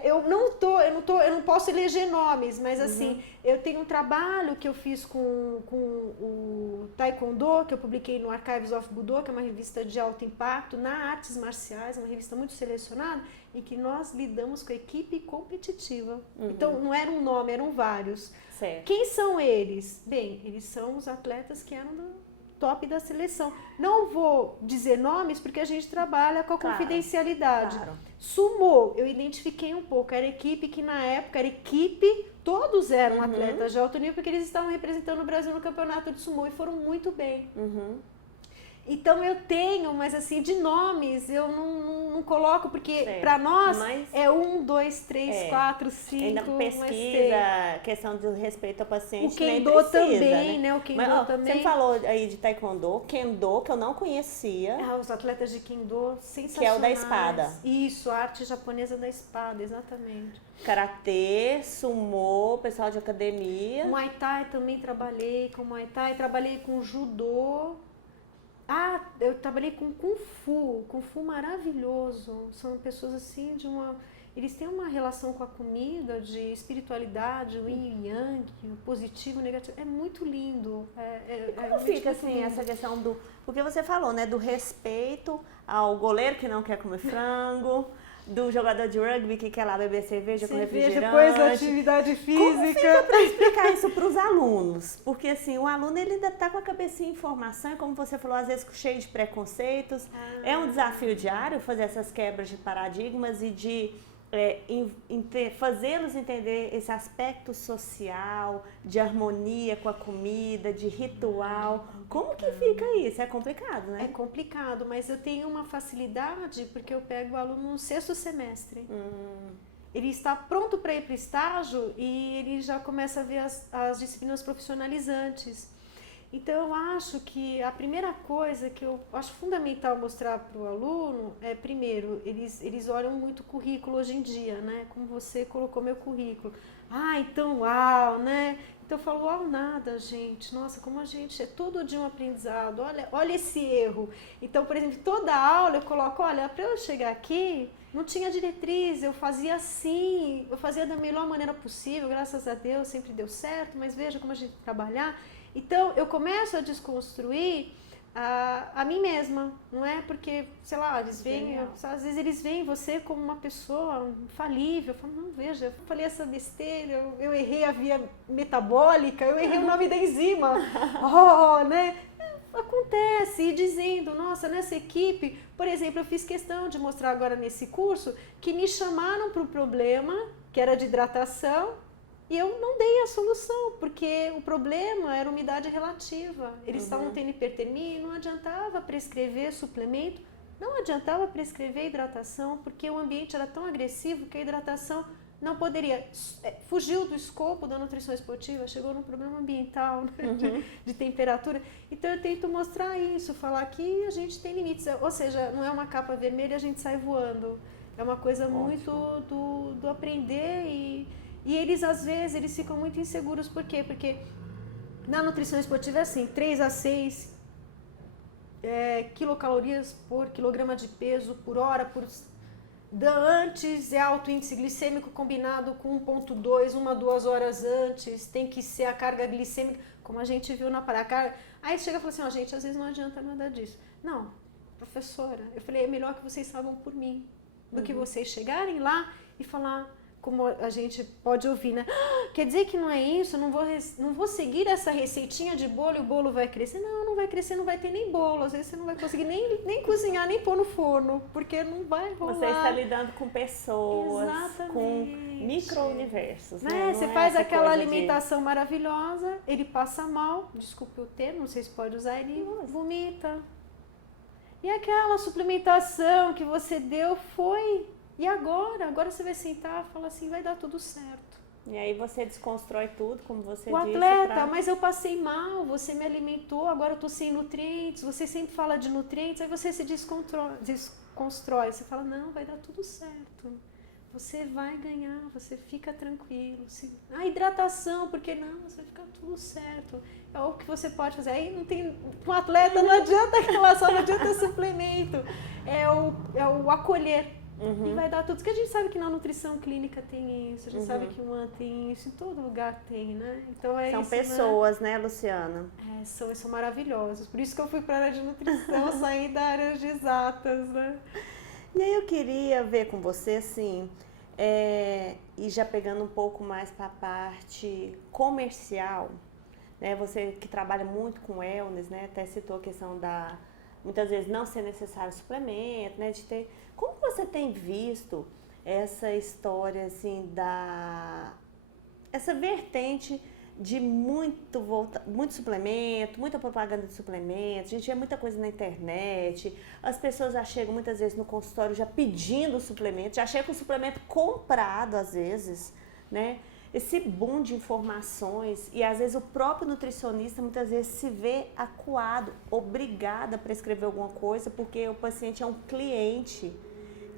eu não posso eleger nomes, mas assim, eu tenho um trabalho que eu fiz com o Taekwondo, que eu publiquei no Archives of Budo, que é uma revista de alto impacto, na Artes Marciais, uma revista muito selecionada, em que nós lidamos com a equipe competitiva. Então, não era um nome, eram vários. Certo. Quem são eles? Bem, eles são os atletas que eram do top da seleção. Não vou dizer nomes porque a gente trabalha com a confidencialidade. Claro. Sumô, eu identifiquei um pouco, era equipe que na época todos eram atletas de alto nível porque eles estavam representando o Brasil no campeonato de sumô e foram muito bem. Então eu tenho, mas assim, de nomes eu não coloco, porque para nós é 1, 2, 3, 4, 5. Ainda pesquisa, questão do respeito ao paciente. O Kendo precisa, também, né? O Kendo também. Você falou aí de Taekwondo, Kendo, que eu não conhecia. Os atletas de Kendo, sensacionais. Que é o da espada. Isso, a arte japonesa da espada, exatamente. Karatê, sumô, pessoal de academia. Muay Thai também trabalhei com Muay Thai, trabalhei com judô. Eu trabalhei com Kung Fu maravilhoso, são pessoas assim eles têm uma relação com a comida, de espiritualidade, o yin e yang, o positivo, o negativo, é muito lindo. Como fica assim essa questão porque você falou, né, do respeito ao goleiro que não quer comer frango, do jogador de rugby que quer lá beber cerveja com refrigerante. Depois da atividade física. Como fica para explicar isso para os alunos? Porque assim, o aluno ele ainda está com a cabecinha em formação e como você falou, às vezes cheio de preconceitos. É um desafio diário fazer essas quebras de paradigmas e de fazê-los entender esse aspecto social, de harmonia com a comida, de ritual. Como que fica isso? É complicado, né? É complicado, mas eu tenho uma facilidade porque eu pego o aluno no 6º semestre. Ele está pronto para ir para o estágio e ele já começa a ver as disciplinas profissionalizantes. Então, eu acho que a primeira coisa que eu acho fundamental mostrar para o aluno é, primeiro, eles olham muito o currículo hoje em dia, né? Como você colocou meu currículo. Então, uau, né? Então, eu falo, uau, nada, gente. Nossa, como a gente é todo dia um aprendizado. Olha esse erro. Então, por exemplo, toda aula eu coloco, olha, para eu chegar aqui, Não tinha diretriz, eu fazia assim, eu fazia da melhor maneira possível, graças a Deus sempre deu certo, mas veja como a gente trabalhar. Então, eu começo a desconstruir a mim mesma, não é? Porque, sei lá, eles veem, às vezes eles veem você como uma pessoa infalível. Eu falo, não, veja, eu falei essa besteira, eu errei a via metabólica, eu errei o nome da enzima, né? Acontece, e dizendo, nossa, nessa equipe, por exemplo, eu fiz questão de mostrar agora nesse curso que me chamaram para o problema, que era de hidratação, e eu não dei a solução, porque o problema era umidade relativa. Eles estavam tendo hipertermia e não adiantava prescrever suplemento, não adiantava prescrever hidratação, porque o ambiente era tão agressivo que a hidratação não poderia, fugiu do escopo da nutrição esportiva, chegou no problema ambiental, né, de temperatura. Então eu tento mostrar isso, falar que a gente tem limites, ou seja, não é uma capa vermelha e a gente sai voando, é uma coisa muito do aprender e eles às vezes eles ficam muito inseguros, por quê? Porque na nutrição esportiva é assim, 3 a 6 quilocalorias por quilograma de peso por hora, antes é alto índice glicêmico combinado com 1,2, 2 horas antes, tem que ser a carga glicêmica, como a gente viu na parada. Aí chega e fala assim, gente, às vezes não adianta nada disso. Não, professora, eu falei, é melhor que vocês saibam por mim, do que vocês chegarem lá e falar, como a gente pode ouvir, né? Quer dizer que não é isso, não vou seguir essa receitinha de bolo e o bolo vai crescer. Não vai crescer, não vai ter nem bolo. Às vezes você não vai conseguir nem cozinhar, nem pôr no forno, porque não vai rolar. Você está lidando com pessoas, com micro-universos. Né? Você faz aquela alimentação maravilhosa, ele passa mal, desculpe o termo, não sei se pode usar, ele vomita. E aquela suplementação que você deu foi... E agora? Agora você vai sentar e falar assim, vai dar tudo certo. E aí você desconstrói tudo, como você disse. O atleta, mas eu passei mal, você me alimentou, agora eu tô sem nutrientes, você sempre fala de nutrientes, aí você se desconstrói, você fala, não, vai dar tudo certo. Você vai ganhar, você fica tranquilo. A hidratação, por que não? Você vai ficar tudo certo. É o que você pode fazer. Aí não tem. Com o atleta não adianta relação, não adianta suplemento. É o acolher. E vai dar tudo. Porque a gente sabe que na nutrição clínica tem isso, a gente sabe que uma tem isso, em todo lugar tem, né? Então São isso, pessoas, né, Luciana? São maravilhosos. Por isso que eu fui para a área de nutrição, saí da área de exatas, né? E aí eu queria ver com você, assim, e já pegando um pouco mais para a parte comercial, né? Você que trabalha muito com wellness, né? Até citou a questão da, muitas vezes, não ser necessário suplemento, né? De ter... Como você tem visto essa história, assim, essa vertente de muito suplemento, muita propaganda de suplemento, a gente vê muita coisa na internet, as pessoas já chegam muitas vezes no consultório já pedindo suplemento, já chega com o suplemento comprado às vezes, né? Esse boom de informações e às vezes o próprio nutricionista muitas vezes se vê acuado, obrigado a prescrever alguma coisa porque o paciente é um cliente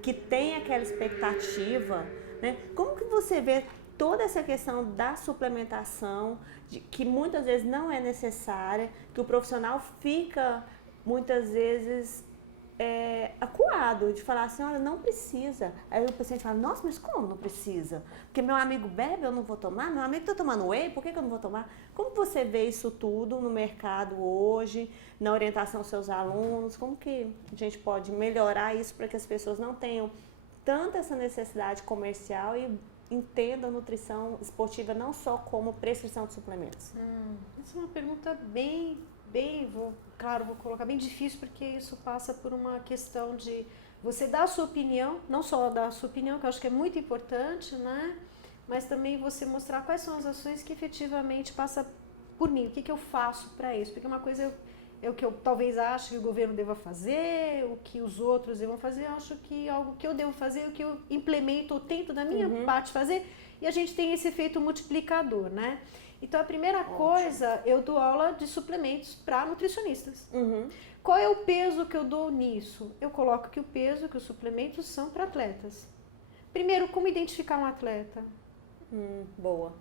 que tem aquela expectativa, né? Como que você vê toda essa questão da suplementação, que muitas vezes não é necessária, que o profissional fica muitas vezes acuado de falar assim, olha, não precisa. Aí o paciente fala, nossa, mas como não precisa? Porque meu amigo bebe, eu não vou tomar? Meu amigo está tomando whey, por que eu não vou tomar? Como você vê isso tudo no mercado hoje, na orientação dos seus alunos? Como que a gente pode melhorar isso para que as pessoas não tenham tanta essa necessidade comercial e entendam a nutrição esportiva não só como prescrição de suplementos? Essa é uma pergunta vou colocar bem difícil, porque isso passa por uma questão de você dar a sua opinião, não só dar a sua opinião, que eu acho que é muito importante, né? Mas também você mostrar quais são as ações que efetivamente passam por mim, o que eu faço para isso, porque uma coisa é o que eu talvez ache que o governo deva fazer, o que os outros devam fazer, eu acho que algo que eu devo fazer, o que eu implemento ou tento da minha parte fazer, e a gente tem esse efeito multiplicador, né? Então, a primeira coisa, eu dou aula de suplementos para nutricionistas. Qual é o peso que eu dou nisso? Eu coloco que o peso, que os suplementos são para atletas. Primeiro, como identificar um atleta? Boa.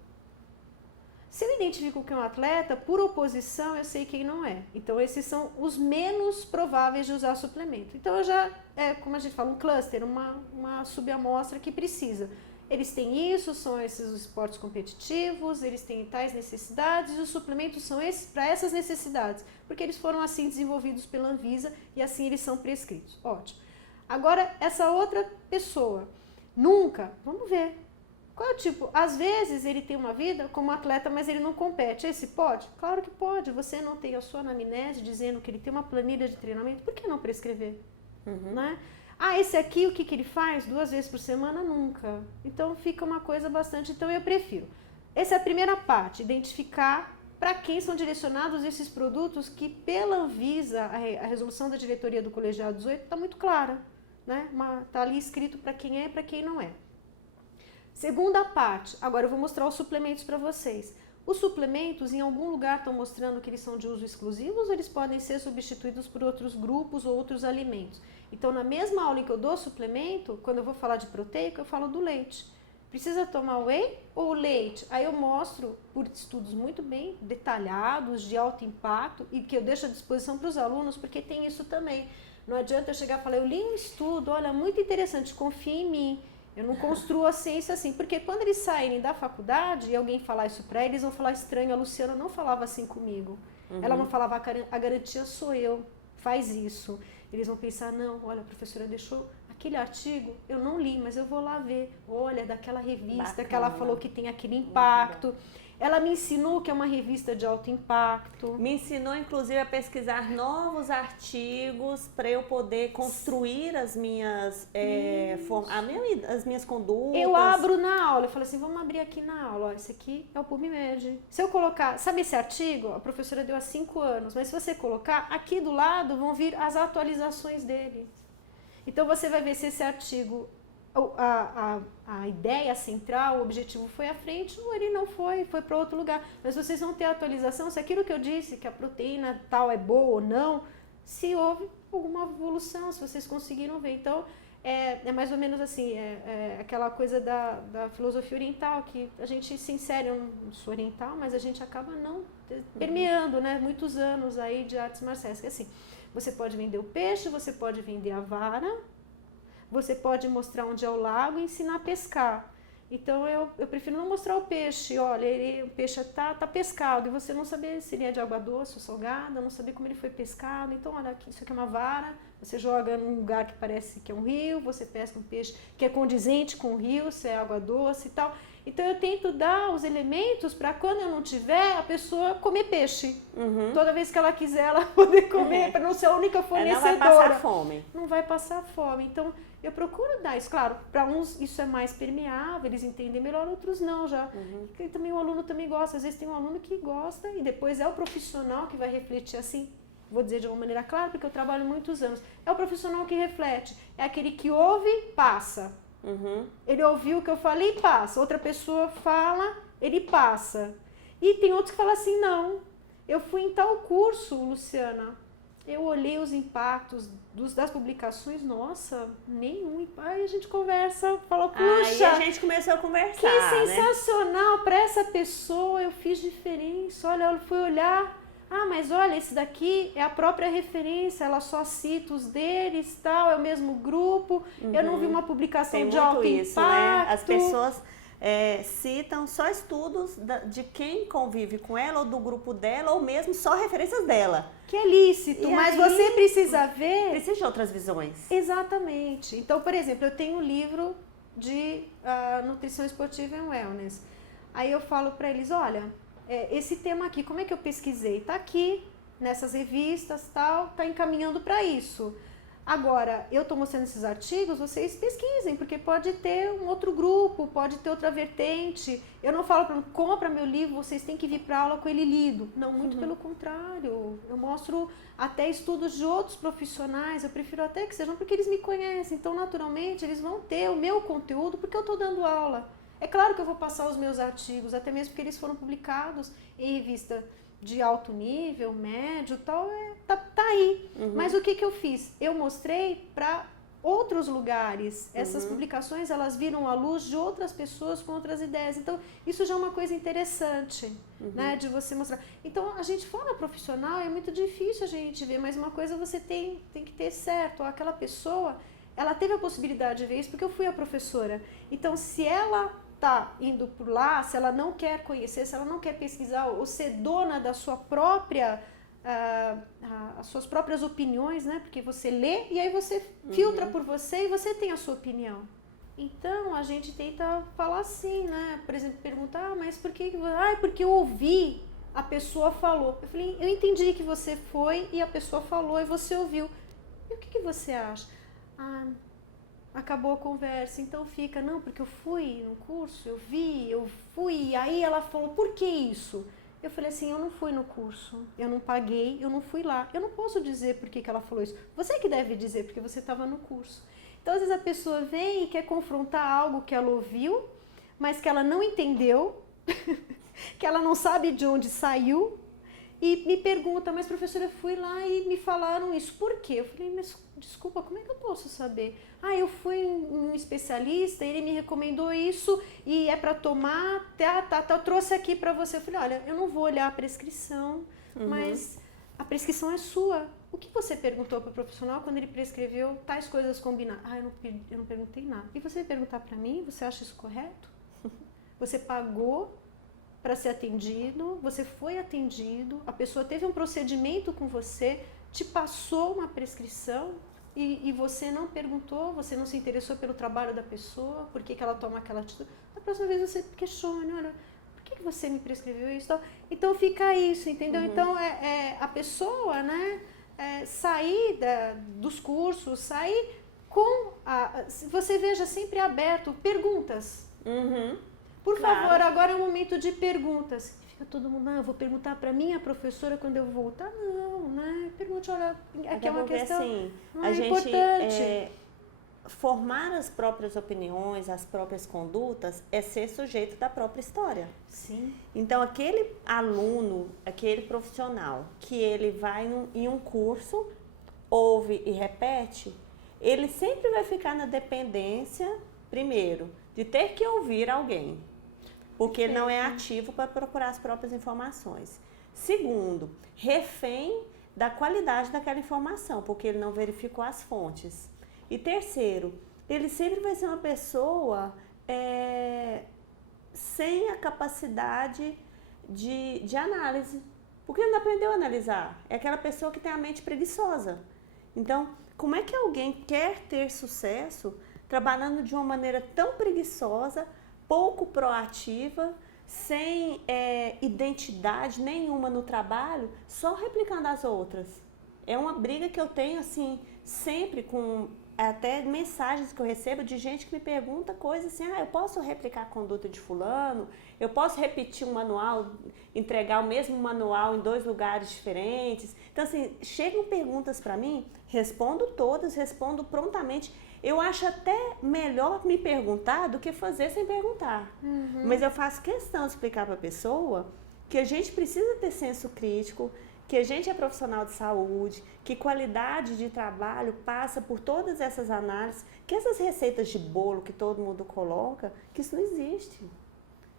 Se eu identifico que é um atleta, por oposição eu sei quem não é. Então esses são os menos prováveis de usar suplemento. Então eu já, como a gente fala, um cluster, uma subamostra que precisa. Eles têm isso, são esses os esportes competitivos, eles têm tais necessidades e os suplementos são esses para essas necessidades, porque eles foram assim desenvolvidos pela Anvisa e assim eles são prescritos. Ótimo. Agora, essa outra pessoa, nunca, vamos ver. Qual é o tipo? Às vezes ele tem uma vida como atleta, mas ele não compete. Esse pode? Claro que pode. Você não tem a sua anamnese dizendo que ele tem uma planilha de treinamento, por que não prescrever? Né? Ah, esse aqui, o que ele faz? 2 vezes por semana? Nunca. Então fica uma coisa bastante... Então eu prefiro. Essa é a primeira parte, identificar para quem são direcionados esses produtos que pela Anvisa, a resolução da diretoria do colegiado 18 está muito clara. Né? Está ali escrito para quem é e para quem não é. Segunda parte, agora eu vou mostrar os suplementos para vocês. Os suplementos em algum lugar estão mostrando que eles são de uso exclusivo ou eles podem ser substituídos por outros grupos ou outros alimentos. Então na mesma aula em que eu dou suplemento, quando eu vou falar de proteico, eu falo do leite. Precisa tomar whey ou leite? Aí eu mostro por estudos muito bem detalhados, de alto impacto e que eu deixo à disposição para os alunos, porque tem isso também. Não adianta eu chegar e falar, eu li um estudo, olha, muito interessante, confia em mim. Eu não construo a ciência assim, porque quando eles saírem da faculdade e alguém falar isso para eles, eles vão falar estranho, a Luciana não falava assim comigo. Ela não falava, a garantia sou eu, faz isso. Eles vão pensar, não, olha, a professora deixou aquele artigo, eu não li, mas eu vou lá ver. Olha, daquela revista bacana, que ela falou que tem aquele impacto. Ela me ensinou que é uma revista de alto impacto. Me ensinou, inclusive, a pesquisar novos artigos para eu poder construir as minhas, as minhas condutas. Eu abro na aula, eu falo assim, vamos abrir aqui na aula. Ó, esse aqui é o PubMed. Se eu colocar, sabe esse artigo? A professora deu há 5 anos, mas se você colocar, aqui do lado vão vir as atualizações dele. Então você vai ver se esse artigo... A ideia central, o objetivo foi à frente, ou ele não foi para outro lugar. Mas vocês vão ter a atualização se aquilo que eu disse, que a proteína tal é boa ou não, se houve alguma evolução, se vocês conseguiram ver. Então, é mais ou menos assim, aquela coisa da filosofia oriental, que a gente se insere, eu não sou oriental, mas a gente acaba não permeando, né, muitos anos aí de artes marciais. Que assim, você pode vender o peixe, você pode vender a vara, você pode mostrar onde é o lago e ensinar a pescar. Então eu prefiro não mostrar o peixe. Olha, o peixe tá pescado e você não saber se ele é de água doce ou salgada, não saber como ele foi pescado. Então, olha, aqui, isso aqui é uma vara, você joga num lugar que parece que é um rio, você pesca um peixe que é condizente com o rio, se é água doce e tal. Então eu tento dar os elementos para quando eu não tiver, a pessoa comer peixe. Toda vez que ela quiser, ela poder comer, para não ser a única fornecedora. Não vai passar fome. Não vai passar fome. Então eu procuro dar isso. Claro, para uns isso é mais permeável, eles entendem melhor, outros não já. E também o aluno também gosta. Às vezes tem um aluno que gosta e depois é o profissional que vai refletir assim. Vou dizer de uma maneira clara, porque eu trabalho muitos anos. É o profissional que reflete. É aquele que ouve, passa. Ele ouviu o que eu falei e passa. Outra pessoa fala, ele passa. E tem outros que falam assim, não, eu fui em tal curso, Luciana, eu olhei os impactos das publicações, nossa, nenhum. Aí a gente conversa, fala, puxa, aí a gente começou a conversar, que sensacional, para essa pessoa eu fiz diferença, olha, eu fui olhar, mas olha, esse daqui é a própria referência, ela só cita os deles, tal, é o mesmo grupo, eu não vi uma publicação tem de alto isso, impacto. Né? As pessoas citam só estudos de quem convive com ela, ou do grupo dela, ou mesmo só referências dela. Que é lícito, mas você precisa ver... Precisa de outras visões. Exatamente. Então, por exemplo, eu tenho um livro de nutrição esportiva e wellness. Aí eu falo para eles, olha, esse tema aqui, como é que eu pesquisei? Tá aqui, nessas revistas, tal, tá encaminhando para isso. Agora, eu estou mostrando esses artigos, vocês pesquisem, porque pode ter um outro grupo, pode ter outra vertente. Eu não falo para compra meu livro, vocês têm que vir para aula com ele lido. Não, muito pelo contrário. Eu mostro até estudos de outros profissionais, eu prefiro até que sejam porque eles me conhecem. Então, naturalmente, eles vão ter o meu conteúdo porque eu estou dando aula. É claro que eu vou passar os meus artigos, até mesmo porque eles foram publicados em revista de alto nível, médio, tal, tá aí. Mas o que eu fiz? Eu mostrei para outros lugares. Essas publicações, elas viram à luz de outras pessoas com outras ideias. Então, isso já é uma coisa interessante, né, de você mostrar. Então, a gente fala profissional, é muito difícil a gente ver, mas uma coisa você tem que ter certo. Aquela pessoa, ela teve a possibilidade de ver isso porque eu fui a professora. Então, se ela tá indo por lá, se ela não quer conhecer, se ela não quer pesquisar ou ser dona da sua própria as suas próprias opiniões, né? Porque você lê e aí você filtra por você e você tem a sua opinião. Então a gente tenta falar assim, né? Por exemplo, perguntar, mas por que? Porque eu ouvi, a pessoa falou. Eu falei, eu entendi que você foi e a pessoa falou e você ouviu. E o que você acha? Acabou a conversa, então fica, não, porque eu fui no curso, eu fui, aí ela falou, por que isso? Eu falei assim, eu não fui no curso, eu não paguei, eu não fui lá. Eu não posso dizer por que ela falou isso. Você que deve dizer, porque você estava no curso. Então, às vezes a pessoa vem e quer confrontar algo que ela ouviu, mas que ela não entendeu, que ela não sabe de onde saiu, e me pergunta, mas professora, eu fui lá e me falaram isso. Por quê? Eu falei, mas desculpa, como é que eu posso saber? Eu fui um especialista, ele me recomendou isso e é para tomar, eu trouxe aqui para você. Eu falei, olha, eu não vou olhar a prescrição, mas a prescrição é sua. O que você perguntou para o profissional quando ele prescreveu tais coisas combinadas? Eu não perguntei nada. E você perguntar para mim, você acha isso correto? Você pagou para ser atendido, você foi atendido, a pessoa teve um procedimento com você, te passou uma prescrição e você não perguntou, você não se interessou pelo trabalho da pessoa, por que ela toma aquela atitude. Da próxima vez você questione, olha, por que você me prescreveu isso? Então fica isso, entendeu? Então a pessoa, né, sair dos cursos, sair com você veja sempre aberto, perguntas. Por favor, agora é o momento de perguntas. Fica todo mundo, eu vou perguntar para minha professora quando eu voltar. Não, né? Pergunte, olha, aqui é uma questão assim, a gente, importante. Formar as próprias opiniões, as próprias condutas, é ser sujeito da própria história. Sim. Então, aquele aluno, aquele profissional, que ele vai em um curso, ouve e repete, ele sempre vai ficar na dependência, primeiro, de ter que ouvir alguém, porque ele não é ativo para procurar as próprias informações. Segundo, refém da qualidade daquela informação, porque ele não verificou as fontes. E terceiro, ele sempre vai ser uma pessoa sem a capacidade de análise, porque ele não aprendeu a analisar. É aquela pessoa que tem a mente preguiçosa. Então, como é que alguém quer ter sucesso trabalhando de uma maneira tão preguiçosa, pouco proativa, sem identidade nenhuma no trabalho, só replicando as outras? É uma briga que eu tenho, assim, sempre com até mensagens que eu recebo de gente que me pergunta coisas assim, eu posso replicar a conduta de fulano? Eu posso repetir um manual, entregar o mesmo manual em 2 lugares diferentes? Então, assim, chegam perguntas para mim, respondo todas, respondo prontamente. Eu acho até melhor me perguntar do que fazer sem perguntar. Mas eu faço questão de explicar para a pessoa que a gente precisa ter senso crítico, que a gente é profissional de saúde, que qualidade de trabalho passa por todas essas análises, que essas receitas de bolo que todo mundo coloca, que isso não existe.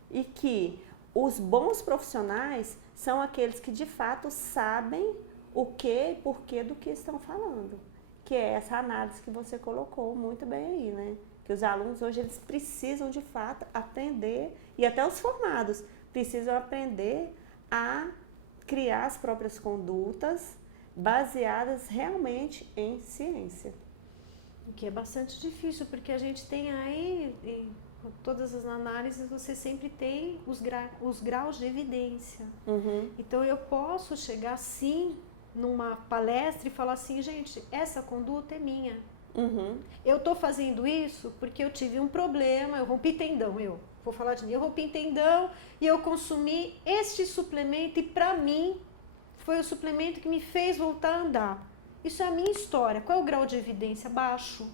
E que os bons profissionais são aqueles que de fato sabem o que e porquê do que estão falando. Que é essa análise que você colocou muito bem aí, né? Que os alunos hoje eles precisam de fato aprender, e até os formados precisam aprender a criar as próprias condutas baseadas realmente em ciência. O que é bastante difícil, porque a gente tem aí, em todas as análises, você sempre tem os graus de evidência. Então eu posso chegar sim numa palestra e falar assim, gente, essa conduta é minha. Eu estou fazendo isso porque eu tive um problema, eu rompi tendão, vou falar de mim, eu rompi tendão e eu consumi este suplemento e para mim foi o suplemento que me fez voltar a andar. Isso é a minha história. Qual é o grau de evidência? Baixo.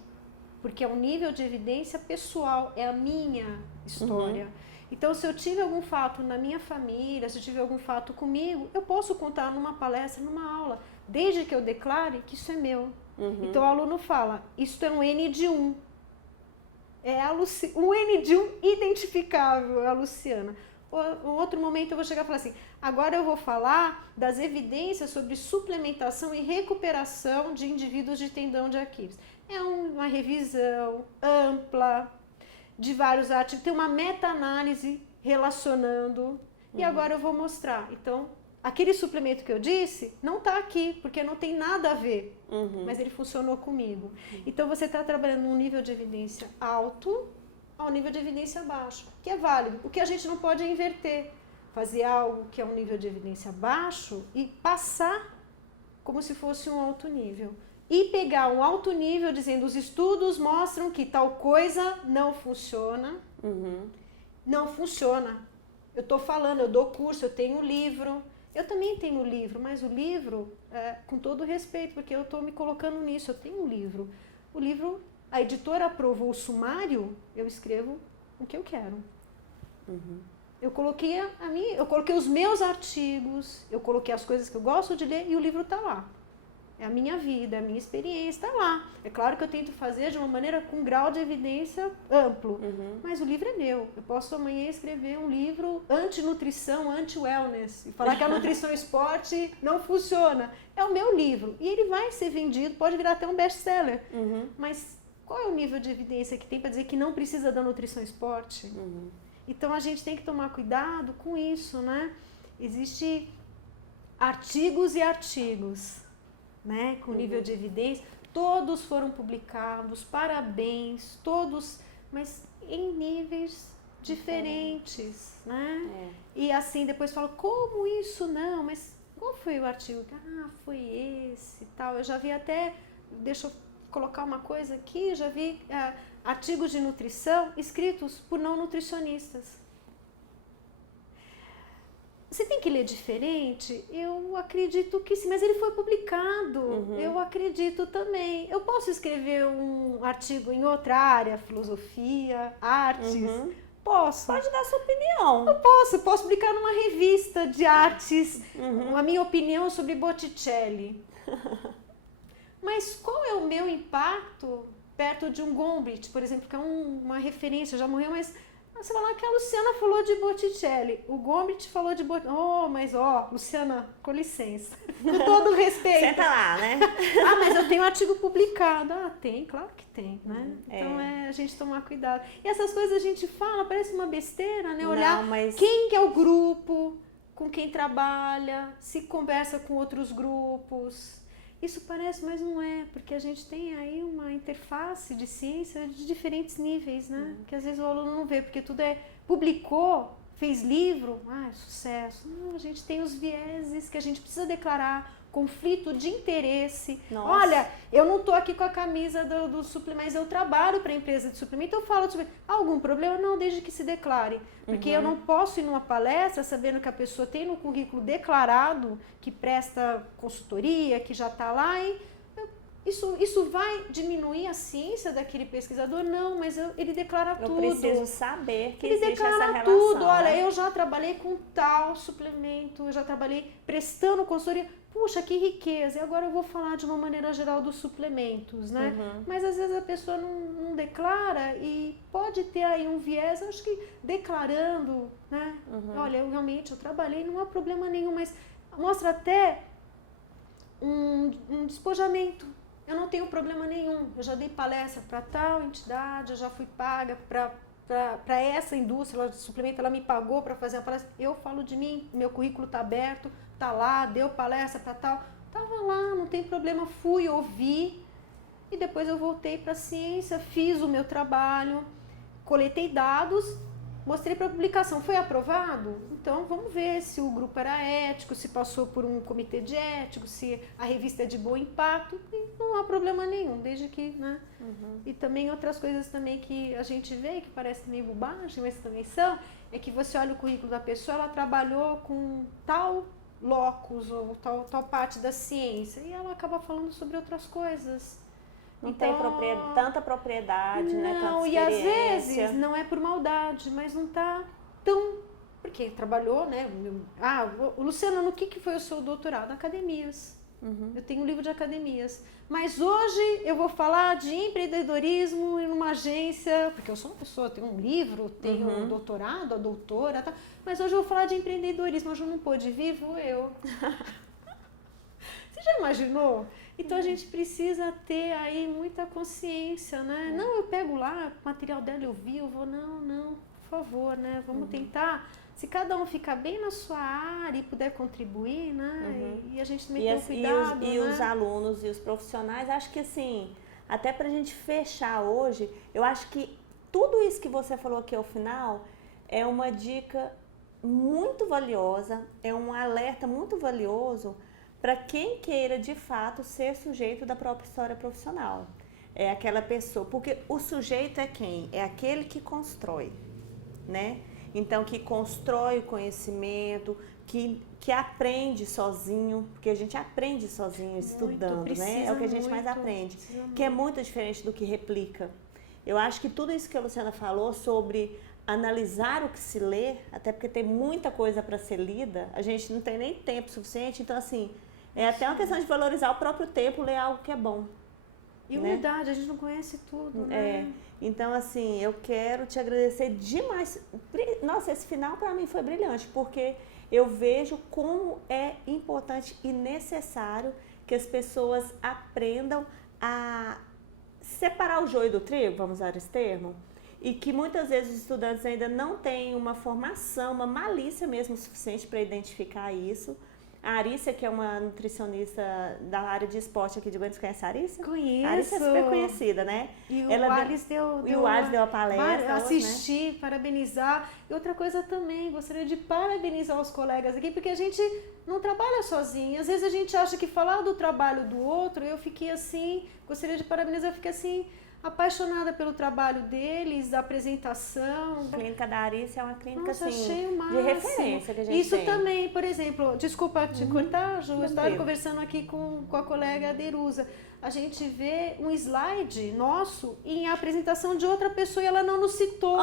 Porque é um nível de evidência pessoal, é a minha história. Então, se eu tive algum fato na minha família, se eu tive algum fato comigo, eu posso contar numa palestra, numa aula. desde que eu declare que isso é meu. Então o aluno fala, isso é um N de 1. É um N de 1 identificável, é a Luciana. Em outro momento eu vou chegar e falar assim, agora eu vou falar das evidências sobre suplementação e recuperação de indivíduos de tendão de Aquiles. É uma revisão ampla de vários artigos, tem uma meta-análise relacionando, e agora eu vou mostrar. Então, aquele suplemento que eu disse não está aqui, porque não tem nada a ver, mas ele funcionou comigo. Então, você está trabalhando num nível de evidência alto ao nível de evidência baixo, que é válido. O que a gente não pode é inverter, fazer algo que é um nível de evidência baixo e passar como se fosse um alto nível. E pegar um alto nível dizendo, os estudos mostram que tal coisa não funciona, não funciona. Eu estou falando, eu dou curso, eu tenho livro, eu também tenho livro, mas o livro, com todo respeito, porque eu estou me colocando nisso, eu tenho um livro. O livro, a editora aprovou o sumário, eu escrevo o que eu quero. Eu coloquei eu coloquei os meus artigos, eu coloquei as coisas que eu gosto de ler e o livro está lá. É a minha vida, é a minha experiência, está lá. É claro que eu tento fazer de uma maneira com um grau de evidência amplo, mas o livro é meu. Eu posso amanhã escrever um livro anti-nutrição, anti-wellness, e falar que a nutrição e esporte não funciona. É o meu livro. E ele vai ser vendido, pode virar até um best-seller. Mas qual é o nível de evidência que tem para dizer que não precisa da nutrição e esporte? Então a gente tem que tomar cuidado com isso, né? Existem artigos e artigos, né, com nível de evidência, todos foram publicados, parabéns, todos, mas em níveis diferentes, né? E assim, depois fala, como isso não? Mas qual foi o artigo? Ah, foi esse e tal. Eu já vi até, deixa eu colocar uma coisa aqui, já vi artigos de nutrição escritos por não nutricionistas. Você tem que ler diferente? Eu acredito que sim, mas ele foi publicado. Eu acredito também. Eu posso escrever um artigo em outra área, filosofia, artes? Posso. Pode dar sua opinião. Eu posso publicar numa revista de artes, a minha opinião sobre Botticelli. Mas qual é o meu impacto perto de um Gombrich, por exemplo, que é uma referência, já morreu, mas você vai lá que a Luciana falou de Botticelli, o Gombrich falou de Botticelli. Luciana, com licença, com todo respeito. Senta lá, né? Mas eu tenho um artigo publicado. Tem, claro que tem, né? Então a gente tomar cuidado. E essas coisas a gente fala, parece uma besteira, né? Olhar quem que é o grupo, com quem trabalha, se conversa com outros grupos. Isso parece, mas não é, porque a gente tem aí uma interface de ciência de diferentes níveis, né? Que às vezes o aluno não vê, porque tudo publicou, fez livro, é sucesso. Não, a gente tem os vieses que a gente precisa declarar, conflito de interesse. Nossa. Olha, eu não estou aqui com a camisa do suplemento, mas eu trabalho para a empresa de suplemento, eu falo de suplemento. Algum problema? Não, desde que se declare. Porque eu não posso ir numa palestra sabendo que a pessoa tem no currículo declarado que presta consultoria, que já está lá e isso vai diminuir a ciência daquele pesquisador? Não, mas ele declara tudo. Eu preciso saber que ele existe declara essa relação. Tudo. Olha, né? eu já trabalhei com tal suplemento, eu já trabalhei prestando consultoria. Puxa, que riqueza! E agora eu vou falar de uma maneira geral dos suplementos, né? Mas às vezes a pessoa não declara e pode ter aí um viés, acho que declarando, né? Olha, eu trabalhei, não há problema nenhum, mas mostra até um despojamento. Eu não tenho problema nenhum. Eu já dei palestra para tal entidade, eu já fui paga para essa indústria de suplemento, ela me pagou para fazer a palestra. Eu falo de mim, meu currículo está aberto, tá lá, deu palestra para tal. Tava lá, não tem problema, fui, ouvi e depois eu voltei para a ciência, fiz o meu trabalho, coletei dados, mostrei para publicação. Foi aprovado? Então vamos ver se o grupo era ético, se passou por um comitê de ético, se a revista é de bom impacto. E não há problema nenhum, desde que, né? E também outras coisas também que a gente vê, que parece meio bobagem, mas também são, é que você olha o currículo da pessoa, ela trabalhou com tal locus ou tal parte da ciência e ela acaba falando sobre outras coisas. Não tem tanta propriedade, né? Tanta e às vezes não é por maldade, mas não está tão... Porque trabalhou, né? Luciana, no que foi o seu doutorado? Academias. Eu tenho um livro de academias. Mas hoje eu vou falar de empreendedorismo em uma agência, porque eu sou uma pessoa, tenho um livro, tenho um doutorado, a doutora, tá? Mas hoje eu vou falar de empreendedorismo, hoje eu não pude vir, vou eu. Você já imaginou? Então a gente precisa ter aí muita consciência, né? Não, eu pego lá, o material dela eu vi, eu vou, não, por favor, né? Vamos tentar. Se cada um ficar bem na sua área e puder contribuir, né? E a gente também tem cuidado, e os alunos e os profissionais, acho que assim, até pra gente fechar hoje, eu acho que tudo isso que você falou aqui ao final é uma dica muito valiosa, é um alerta muito valioso para quem queira de fato ser sujeito da própria história profissional. É aquela pessoa, porque o sujeito é quem? É aquele que constrói, né? Então, que constrói o conhecimento, que aprende sozinho, porque a gente aprende sozinho estudando, né? É o que a gente mais aprende, que é muito diferente do que replica. Eu acho que tudo isso que a Luciana falou sobre analisar o que se lê, até porque tem muita coisa para ser lida, a gente não tem nem tempo suficiente, então assim, é até uma questão de valorizar o próprio tempo, ler algo que é bom. E humildade, a gente não conhece tudo, né? Então, assim, eu quero te agradecer demais. Nossa, esse final para mim foi brilhante, porque eu vejo como é importante e necessário que as pessoas aprendam a separar o joio do trigo, vamos usar esse termo, e que muitas vezes os estudantes ainda não têm uma formação, uma malícia mesmo suficiente para identificar isso. A Arícia, que é uma nutricionista da área de esporte aqui de Goiânia, conhece a Arícia? Conheço. A Arícia é super conhecida, né? E o Alice deu a palestra. Assisti, né? Parabenizar. E outra coisa também, gostaria de parabenizar os colegas aqui, porque a gente não trabalha sozinho. Às vezes a gente acha que falar do trabalho do outro, eu fiquei assim, gostaria de parabenizar, eu fiquei assim, apaixonada pelo trabalho deles, da apresentação. A clínica da Arícia é uma clínica assim, de referência que a gente Isso tem. também, por exemplo, desculpa te cortar, Ju, eu estava conversando aqui com a colega Derusa. A gente vê um slide nosso em apresentação de outra pessoa e ela não nos citou.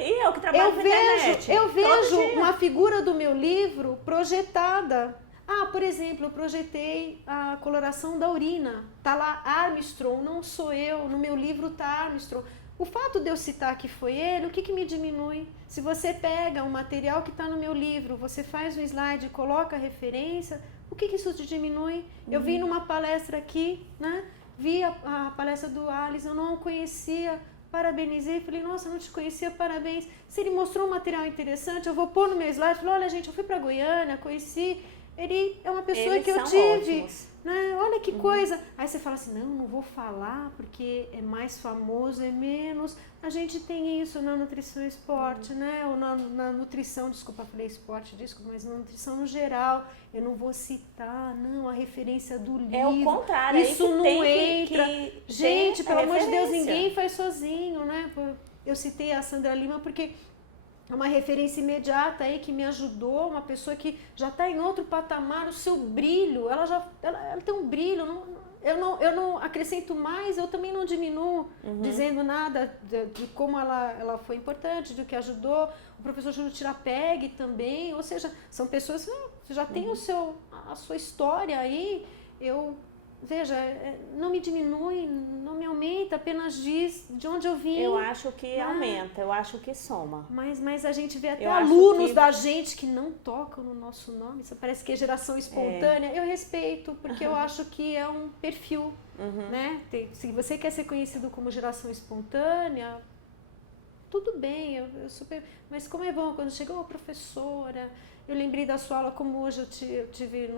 E eu que trabalho na internet. Eu vejo uma figura do meu livro projetada. Por exemplo, eu projetei a coloração da urina. Tá lá Armstrong, não sou eu. No meu livro tá Armstrong. O fato de eu citar que foi ele, o que me diminui? Se você pega um material que está no meu livro, você faz um slide e coloca a referência, o que isso te diminui? Eu vi numa palestra aqui, né? Vi a palestra do Alice, eu não o conhecia, parabenizei, falei, nossa, não te conhecia, parabéns. Se ele mostrou um material interessante, eu vou pôr no meu slide, falei, olha gente, eu fui para Goiânia, conheci... Ele é uma pessoa que eu tive, né? Olha que coisa. Aí você fala assim, não vou falar porque é mais famoso, é menos. A gente tem isso na nutrição e esporte, né? Ou na nutrição, desculpa, falei esporte, desculpa, mas na nutrição no geral. Eu não vou citar, a referência do livro. É o contrário, isso não entra. Gente, pelo amor de Deus, referência. ninguém faz sozinho, né? Eu citei a Sandra Lima porque... é uma referência imediata aí que me ajudou, uma pessoa que já está em outro patamar, o seu brilho, ela tem um brilho, eu não acrescento mais, eu também não diminuo, dizendo nada de como ela foi importante, do que ajudou, o professor Júlio Tirapeg também, ou seja, são pessoas que já têm a sua história aí, veja, não me diminui, não me aumenta, apenas diz de onde eu vim. Eu acho que aumenta, eu acho que soma. Mas a gente vê até alunos da gente que não tocam no nosso nome, isso parece que é geração espontânea. Eu respeito, porque eu acho que é um perfil, né? Se você quer ser conhecido como geração espontânea, tudo bem, eu super... Mas como é bom quando chegou a professora... Eu lembrei da sua aula, como hoje eu tive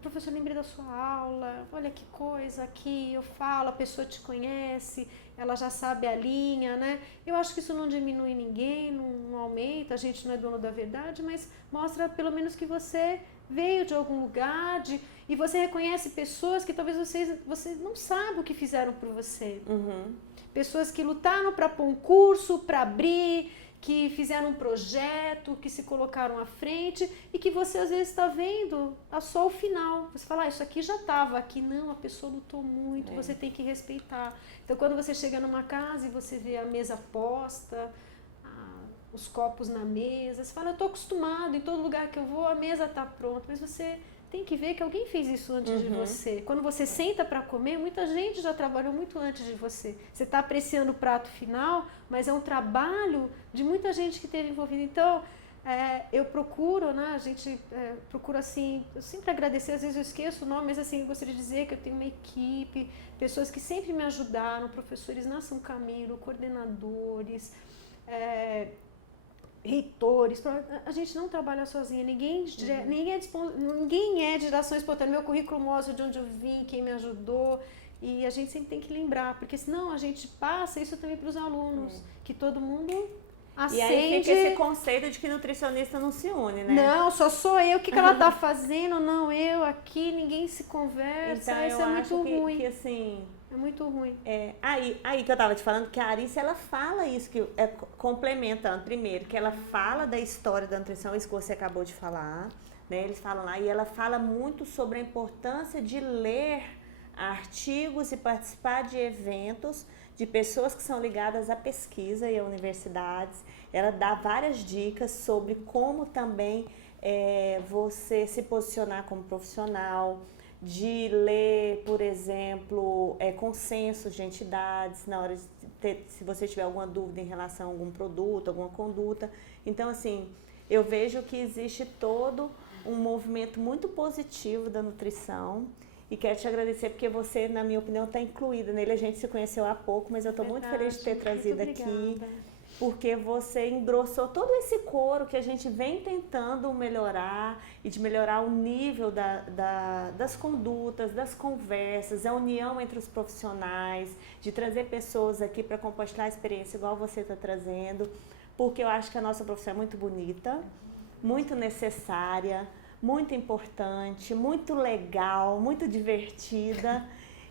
professor, lembrei da sua aula, olha que coisa aqui, eu falo, a pessoa te conhece, ela já sabe a linha, né? Eu acho que isso não diminui ninguém, não aumenta, a gente não é dono da verdade, mas mostra pelo menos que você veio de algum lugar e você reconhece pessoas que talvez você não sabe o que fizeram por você. Pessoas que lutaram para pôr um curso, para abrir... que fizeram um projeto, que se colocaram à frente e que você às vezes está vendo só o final. Você fala, isso aqui já estava aqui. Não, a pessoa lutou muito, você tem que respeitar. Então, quando você chega numa casa e você vê a mesa posta, os copos na mesa, você fala, eu estou acostumado, em todo lugar que eu vou a mesa está pronta, mas você tem que ver que alguém fez isso antes de você. Quando você senta para comer, muita gente já trabalhou muito antes de você. Você está apreciando o prato final, mas é um trabalho de muita gente que esteve envolvida. Então, eu procuro, né, a gente procura assim, eu sempre agradecer, às vezes eu esqueço o nome, mas assim, eu gostaria de dizer que eu tenho uma equipe, pessoas que sempre me ajudaram, professores na São Camilo, coordenadores, reitores. A gente não trabalha sozinha, ninguém é de geração espontânea. Meu currículo mostra de onde eu vim, quem me ajudou, e a gente sempre tem que lembrar, porque senão a gente passa isso também para os alunos, que todo mundo acende. E aí fica esse conceito de que nutricionista não se une, né? Não, só sou eu, o que ela tá fazendo? Não, eu aqui, ninguém se conversa, então, isso é muito ruim. Que assim... É muito ruim. Aí que eu tava te falando que a Arice, ela fala isso, que complementando primeiro, que ela fala da história da nutrição, isso que você acabou de falar, né? Eles falam lá, e ela fala muito sobre a importância de ler artigos e participar de eventos de pessoas que são ligadas à pesquisa e a universidades. Ela dá várias dicas sobre como também você se posicionar como profissional, de ler, por exemplo, consensos de entidades, na hora de se você tiver alguma dúvida em relação a algum produto, alguma conduta. Então, assim, eu vejo que existe todo um movimento muito positivo da nutrição e quero te agradecer porque você, na minha opinião, está incluída nele. A gente se conheceu há pouco, mas eu estou muito feliz de ter trazido aqui, porque você engrossou todo esse coro que a gente vem tentando melhorar e de melhorar o nível das condutas, das conversas, a união entre os profissionais, de trazer pessoas aqui para compartilhar a experiência igual você está trazendo, porque eu acho que a nossa profissão é muito bonita, muito necessária, muito importante, muito legal, muito divertida.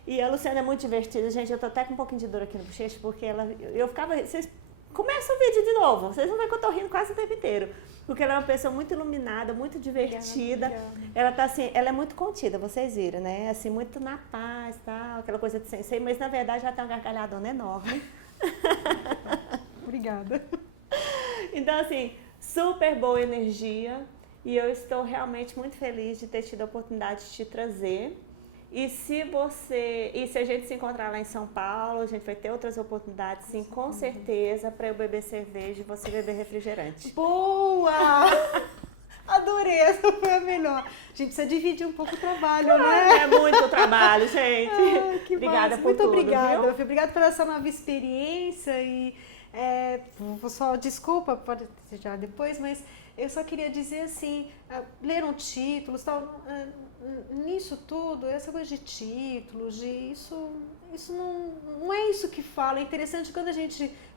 E a Luciana é muito divertida, gente. Eu tô até com um pouquinho de dor aqui no bochecho, porque eu ficava... Vocês começam o vídeo de novo, vocês vão ver que eu tô rindo quase o tempo inteiro. Porque ela é uma pessoa muito iluminada, muito divertida. Obrigada. Ela tá assim, ela é muito contida, vocês viram, né? Assim, muito na paz, tal, aquela coisa de sensei, mas na verdade ela tem uma gargalhadona enorme. Obrigada. Então, assim, super boa energia. E eu estou realmente muito feliz de ter tido a oportunidade de te trazer. E se a gente se encontrar lá em São Paulo, a gente vai ter outras oportunidades, sim, com certeza, para eu beber cerveja e você beber refrigerante. Boa! Adorei, essa foi a melhor. A gente precisa dividir um pouco o trabalho, né? É muito trabalho, gente. Que obrigada massa. por muito tudo, obrigada. viu? Obrigada por essa nova experiência e só desculpa, pode ser já depois, mas eu só queria dizer assim, leram títulos, tal, nisso tudo, essa coisa de títulos, isso não é isso que fala. É interessante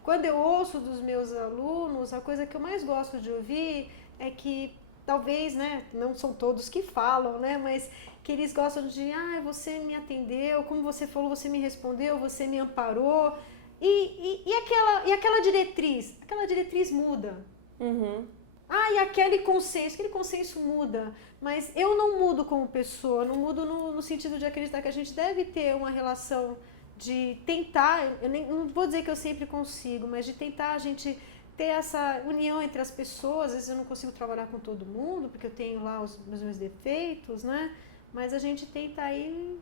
quando eu ouço dos meus alunos, a coisa que eu mais gosto de ouvir é que talvez, né, não são todos que falam, né, mas que eles gostam de, você me atendeu, como você falou, você me respondeu, você me amparou, e aquela diretriz muda. Uhum. E aquele consenso muda, mas eu não mudo como pessoa, não mudo no sentido de acreditar que a gente deve ter uma relação de tentar, não vou dizer que eu sempre consigo, mas de tentar a gente ter essa união entre as pessoas. Às vezes eu não consigo trabalhar com todo mundo, porque eu tenho lá os meus defeitos, né? Mas a gente tenta aí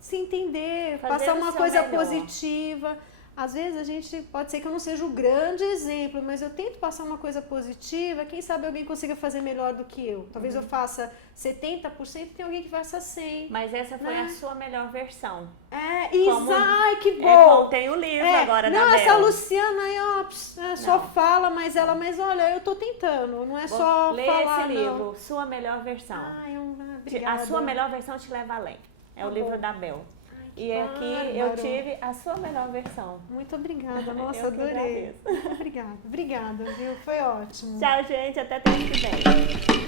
se entender, passar uma coisa positiva. Às vezes pode ser que eu não seja o grande exemplo, mas eu tento passar uma coisa positiva, quem sabe alguém consiga fazer melhor do que eu. Talvez eu faça 70% e tem alguém que faça 100%. Mas essa foi a sua melhor versão. Ai, que bom! Tem o livro agora da Bel. Não, essa Luciana aí, só fala, mas olha, eu tô tentando, não é só falar, esse livro, Sua Melhor Versão. Obrigada. A sua melhor versão te leva além. É o livro da Bel. E aqui eu tive a sua melhor versão. Muito obrigada, nossa, adorei. Obrigada, viu? Foi ótimo. Tchau, gente, até terça que vem.